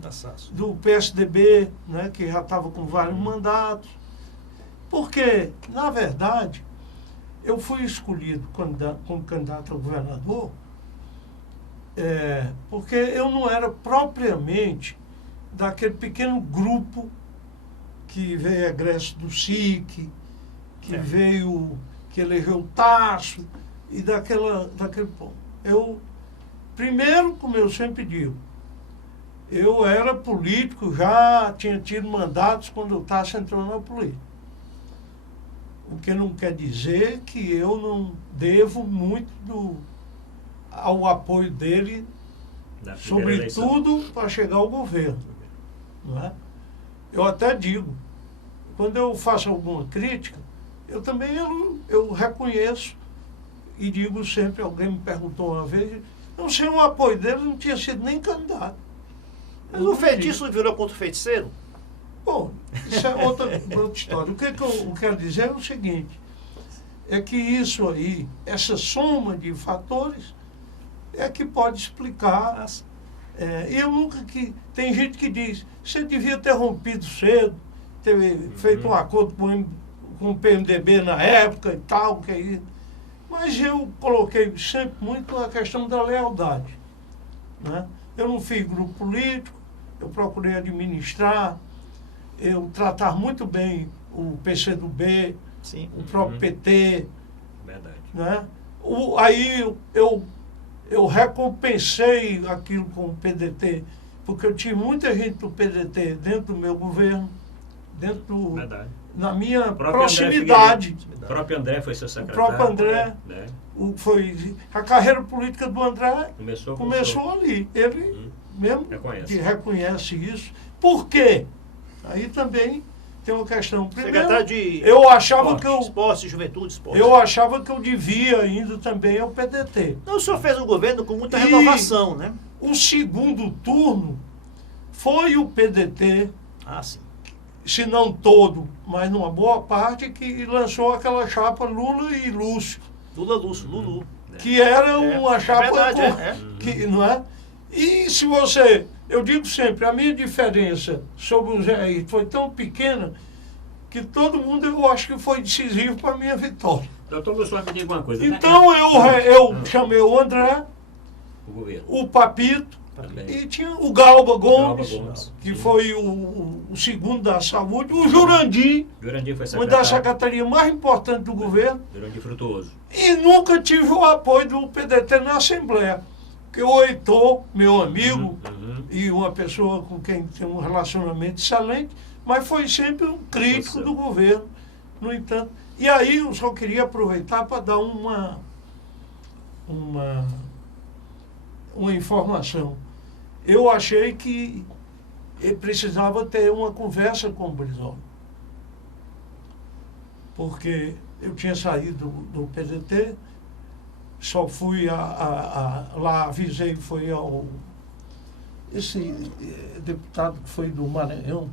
do PSDB, né, que já estava com vários mandatos. Porque, na verdade, eu fui escolhido como candidato a governador porque eu não era propriamente daquele pequeno grupo que veio egresso do SIC, que elegeu o Tasso, e daquele ponto. Primeiro, como eu sempre digo, eu era político, já tinha tido mandatos quando o Tasso entrou na política. O que não quer dizer que eu não devo muito ao apoio dele, sobretudo para chegar ao governo. Não é? Eu até digo, quando eu faço alguma crítica, eu também eu reconheço e digo sempre. Alguém me perguntou uma vez, não sei, o apoio dele não tinha sido nem candidato. Mas o feitiço virou contra o feiticeiro? Bom, Isso é outra história. O que eu quero dizer é o seguinte, é que isso aí, essa soma de fatores, é que pode explicar. Eu nunca que. Tem gente que diz, você devia ter rompido cedo, ter feito um acordo com o PMDB na época e tal, que aí. Mas eu coloquei sempre muito a questão da lealdade. Né? Eu não fiz grupo político, eu procurei administrar, eu tratar muito bem o PCdoB, sim, o próprio PT. Verdade. Né? Aí eu recompensei aquilo com o PDT, porque eu tinha muita gente do PDT dentro do meu governo, na minha proximidade. O próprio André foi seu secretário. O próprio André. Né? A carreira política do André começou ali. Ele mesmo reconhece isso. Por quê? Aí também tem uma questão. Primeiro, eu achava que esporte, juventude, esporte. Eu achava que eu devia ainda também ao PDT. Então, o senhor fez um governo com muita renovação, né? O segundo turno foi o PDT, sim, se não todo, mas numa boa parte, que lançou aquela chapa Lula e Lúcio. Lulu. Que era uma chapa verdade, não é? E se você... Eu digo sempre, a minha diferença sobre o Zé Ayrton foi tão pequena que todo mundo, eu acho que foi decisivo para a minha vitória. Doutor Lúcio, me diga uma coisa. Então eu chamei o André, o Papito, e tinha o Galba Gomes, que foi o segundo da saúde, o Jurandir foi uma da secretaria mais importante do governo. Jurandir Frutuoso. E nunca tive o apoio do PDT na Assembleia. Porque o Heitor, meu amigo, e uma pessoa com quem tem um relacionamento excelente, mas foi sempre um crítico do governo, no entanto. E aí eu só queria aproveitar para dar uma informação. Eu achei que ele precisava ter uma conversa com o Brizola. Porque eu tinha saído do PDT, só fui lá, avisei, foi esse deputado que foi do Maranhão,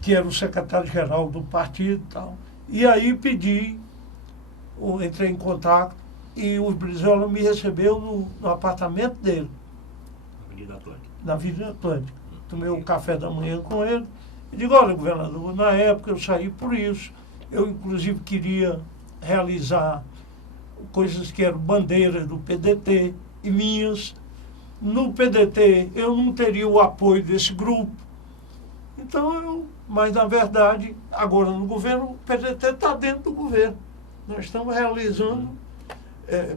que era o secretário-geral do partido e tal. E aí entrei em contato e o Brizola me recebeu no apartamento dele. Na Avenida Atlântica. Tomei um café da manhã com ele e digo, olha, governador, na época eu saí por isso. Eu, inclusive, queria realizar coisas que eram bandeiras do PDT e minhas. No PDT eu não teria o apoio desse grupo. Então, mas na verdade, agora no governo, o PDT está dentro do governo. Nós estamos realizando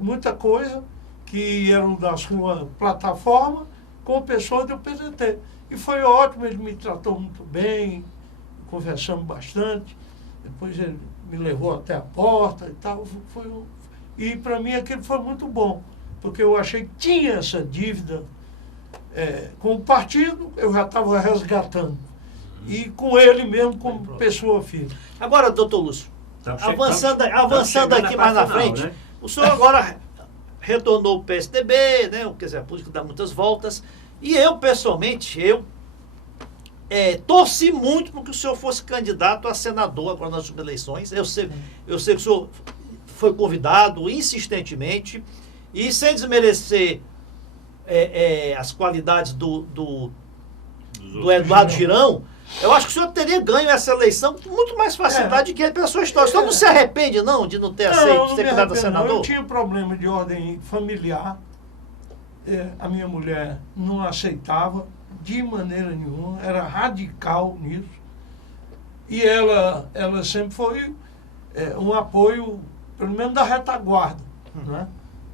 muita coisa que eram da sua plataforma com pessoas do PDT. E foi ótimo, ele me tratou muito bem, conversamos bastante. Depois ele me levou até a porta e tal. E para mim aquilo foi muito bom, porque eu achei que tinha essa dívida com o partido, eu já estava resgatando. E com ele mesmo, como pessoa física. Agora, doutor Lúcio, avançando aqui mais na frente, né? O senhor agora retornou ao PSDB, né? Quer dizer, a política dá muitas voltas. E eu, pessoalmente, torci muito para que o senhor fosse candidato a senador agora nas eleições. Eu sei que o senhor foi convidado insistentemente e sem desmerecer as qualidades do Eduardo Girão, eu acho que o senhor teria ganho essa eleição com muito mais facilidade que ele pela sua história. O senhor não se arrepende, não, de não ter aceito ser candidato a senador? Eu tinha problema de ordem familiar. A minha mulher não aceitava de maneira nenhuma, era radical nisso. E ela sempre foi um apoio, pelo menos da retaguarda. Né?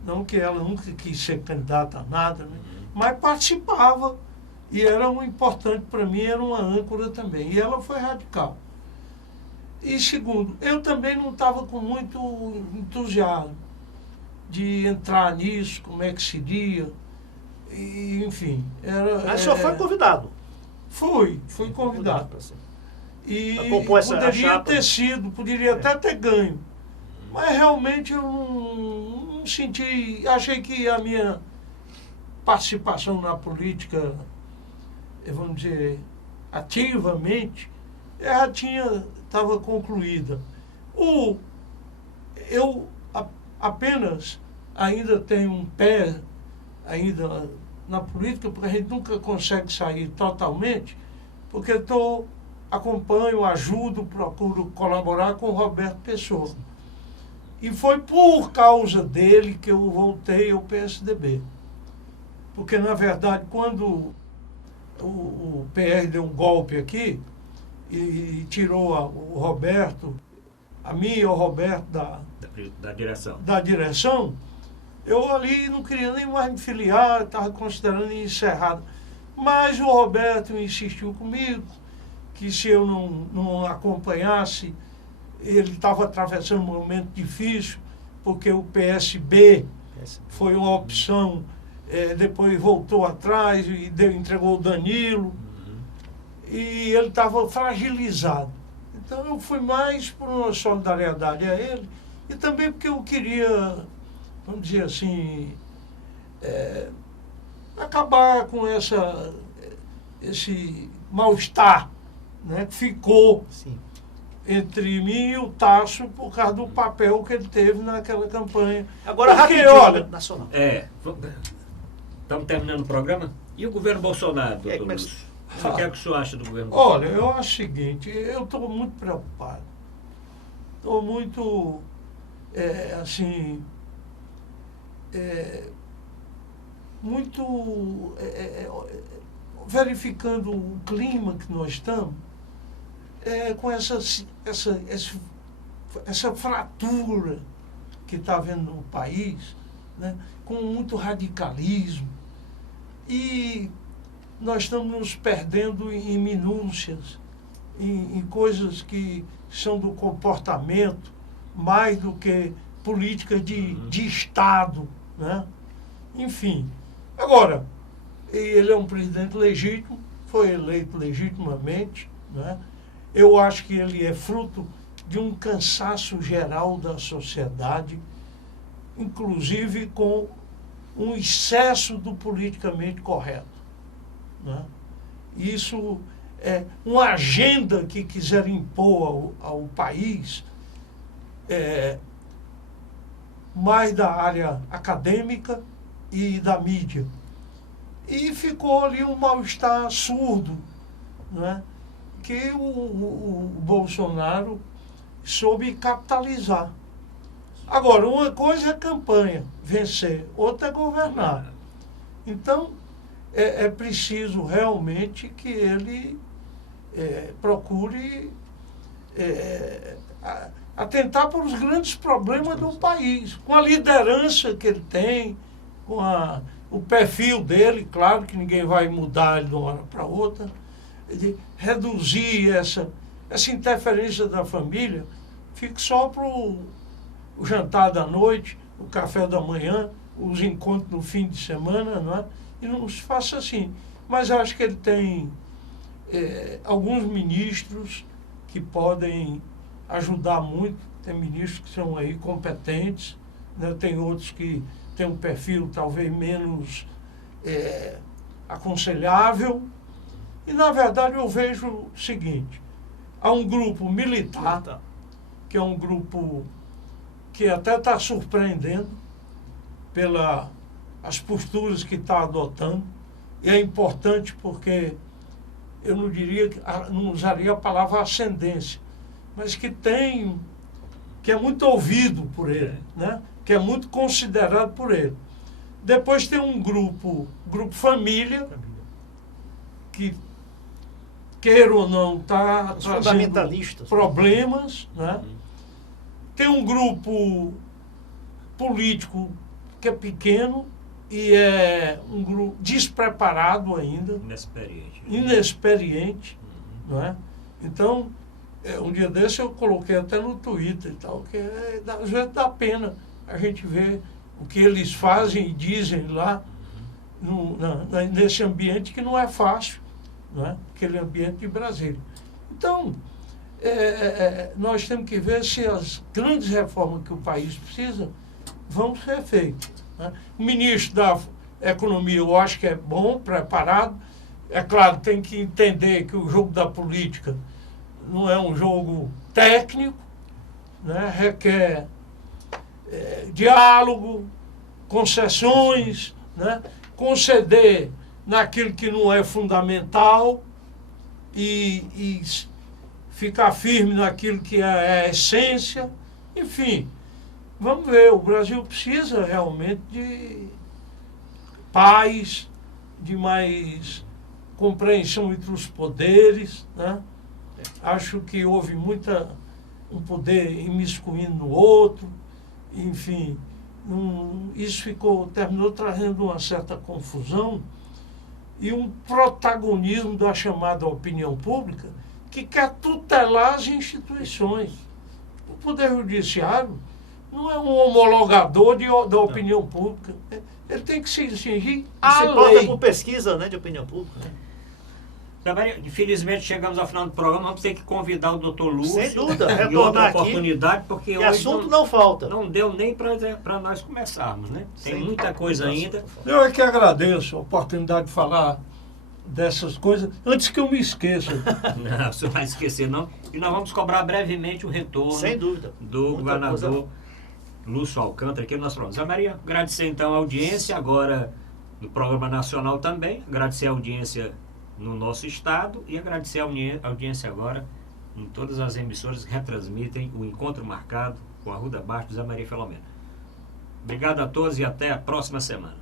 Não que ela nunca quis ser candidata a nada, né? Mas participava. E era importante para mim, era uma âncora também. E ela foi radical. E segundo, eu também não estava com muito entusiasmo de entrar nisso, como é que seria. E, enfim. Mas só foi convidado? Fui convidado. E poderia ter sido, poderia até ter ganho. Mas realmente eu não senti, achei que a minha participação na política, vamos dizer, ativamente, estava concluída. Eu apenas ainda tenho um pé ainda na política, porque a gente nunca consegue sair totalmente, porque acompanho, ajudo, procuro colaborar com o Roberto Pessoa. E foi por causa dele que eu voltei ao PSDB. Porque, na verdade, quando o PR deu um golpe aqui e tirou o Roberto, a mim e o Roberto da direção, eu ali não queria nem mais me filiar, estava considerando encerrado. Mas o Roberto insistiu comigo que se eu não acompanhasse, ele estava atravessando um momento difícil, porque o PSB foi uma opção, depois voltou atrás e entregou o Danilo, e ele estava fragilizado. Então eu fui mais por uma solidariedade a ele, e também porque eu queria, vamos dizer assim, acabar com esse mal-estar, né, que ficou entre mim e o Tasso por causa do papel que ele teve naquela campanha. Agora, rapidinho, olha, nacional. Estamos terminando o programa. E o governo Bolsonaro, doutor Lúcio? O que é que o senhor acha do governo Bolsonaro? Olha, eu acho o seguinte, eu estou muito preocupado. Estou muito, verificando o clima que nós estamos, com essa fratura que está havendo no país, né, com muito radicalismo. E nós estamos nos perdendo em minúcias, em coisas que são do comportamento, mais do que política de Estado, né? Enfim. Agora, ele é um presidente legítimo, foi eleito legitimamente, né? Eu acho que ele é fruto de um cansaço geral da sociedade, inclusive com um excesso do politicamente correto, né? Isso é uma agenda que quiseram impor ao país, mais da área acadêmica e da mídia. E ficou ali um mal-estar surdo, né, que o Bolsonaro soube capitalizar. Agora, uma coisa é campanha, vencer, outra é governar. Então, é preciso realmente que ele procure atentar para os grandes problemas do país, com a liderança que ele tem, com o perfil dele, claro que ninguém vai mudar ele de uma hora para outra, de reduzir essa interferência da família, fique só para o jantar da noite, o café da manhã, os encontros no fim de semana, não é? E não se faça assim. Mas eu acho que ele tem alguns ministros que podem ajudar muito, tem ministros que são aí competentes, né? Tem outros que têm um perfil talvez menos aconselhável. E, na verdade, eu vejo o seguinte, há um grupo militar, que é um grupo que até está surpreendendo pelas posturas que está adotando, e é importante porque eu não diria, não usaria a palavra ascendência, mas que é muito ouvido por ele, né? Que é muito considerado por ele. Depois tem um grupo família, que, queira ou não, está trazendo problemas, né? Tem um grupo político que é pequeno e é um grupo despreparado ainda. Inexperiente. Não é? Então, um dia desse eu coloquei até no Twitter e tal, que às vezes dá pena a gente ver o que eles fazem e dizem lá nesse ambiente que não é fácil, não é? Aquele ambiente de Brasília. Então, nós temos que ver se as grandes reformas que o país precisa vão ser feitas, né? O ministro da Economia, eu acho que é bom, preparado. É claro, tem que entender que o jogo da política não é um jogo técnico, né? Requer diálogo, concessões, né? Conceder naquilo que não é fundamental e ficar firme naquilo que é a essência. Enfim, vamos ver, o Brasil precisa realmente de paz, de mais compreensão entre os poderes, né? Acho que houve um poder imiscuindo no outro, enfim, isso terminou trazendo uma certa confusão e um protagonismo da chamada opinião pública que quer tutelar as instituições. O Poder Judiciário não é um homologador da opinião pública. Ele tem que se exigir a lei. Você pode por pesquisa, né, de opinião pública. Né? Infelizmente chegamos ao final do programa, vamos ter que convidar o Dr. Lúcio. Sem dúvida, em outra oportunidade, porque hoje assunto não falta. Não deu nem para nós começarmos, né? Tem muita coisa ainda. Eu é que agradeço a oportunidade de falar dessas coisas, antes que eu me esqueça. Não, você não vai esquecer não. E nós vamos cobrar brevemente o retorno. Sem dúvida. Do governador Lúcio Alcântara aqui no nosso programa. Zé Maria, agradecer então a audiência agora do Programa Nacional também, agradecer a audiência no nosso estado e agradecer a audiência agora em todas as emissoras que retransmitem o encontro marcado com a Arruda Abaixo do Zé Maria Filomena. Obrigado a todos e até a próxima semana.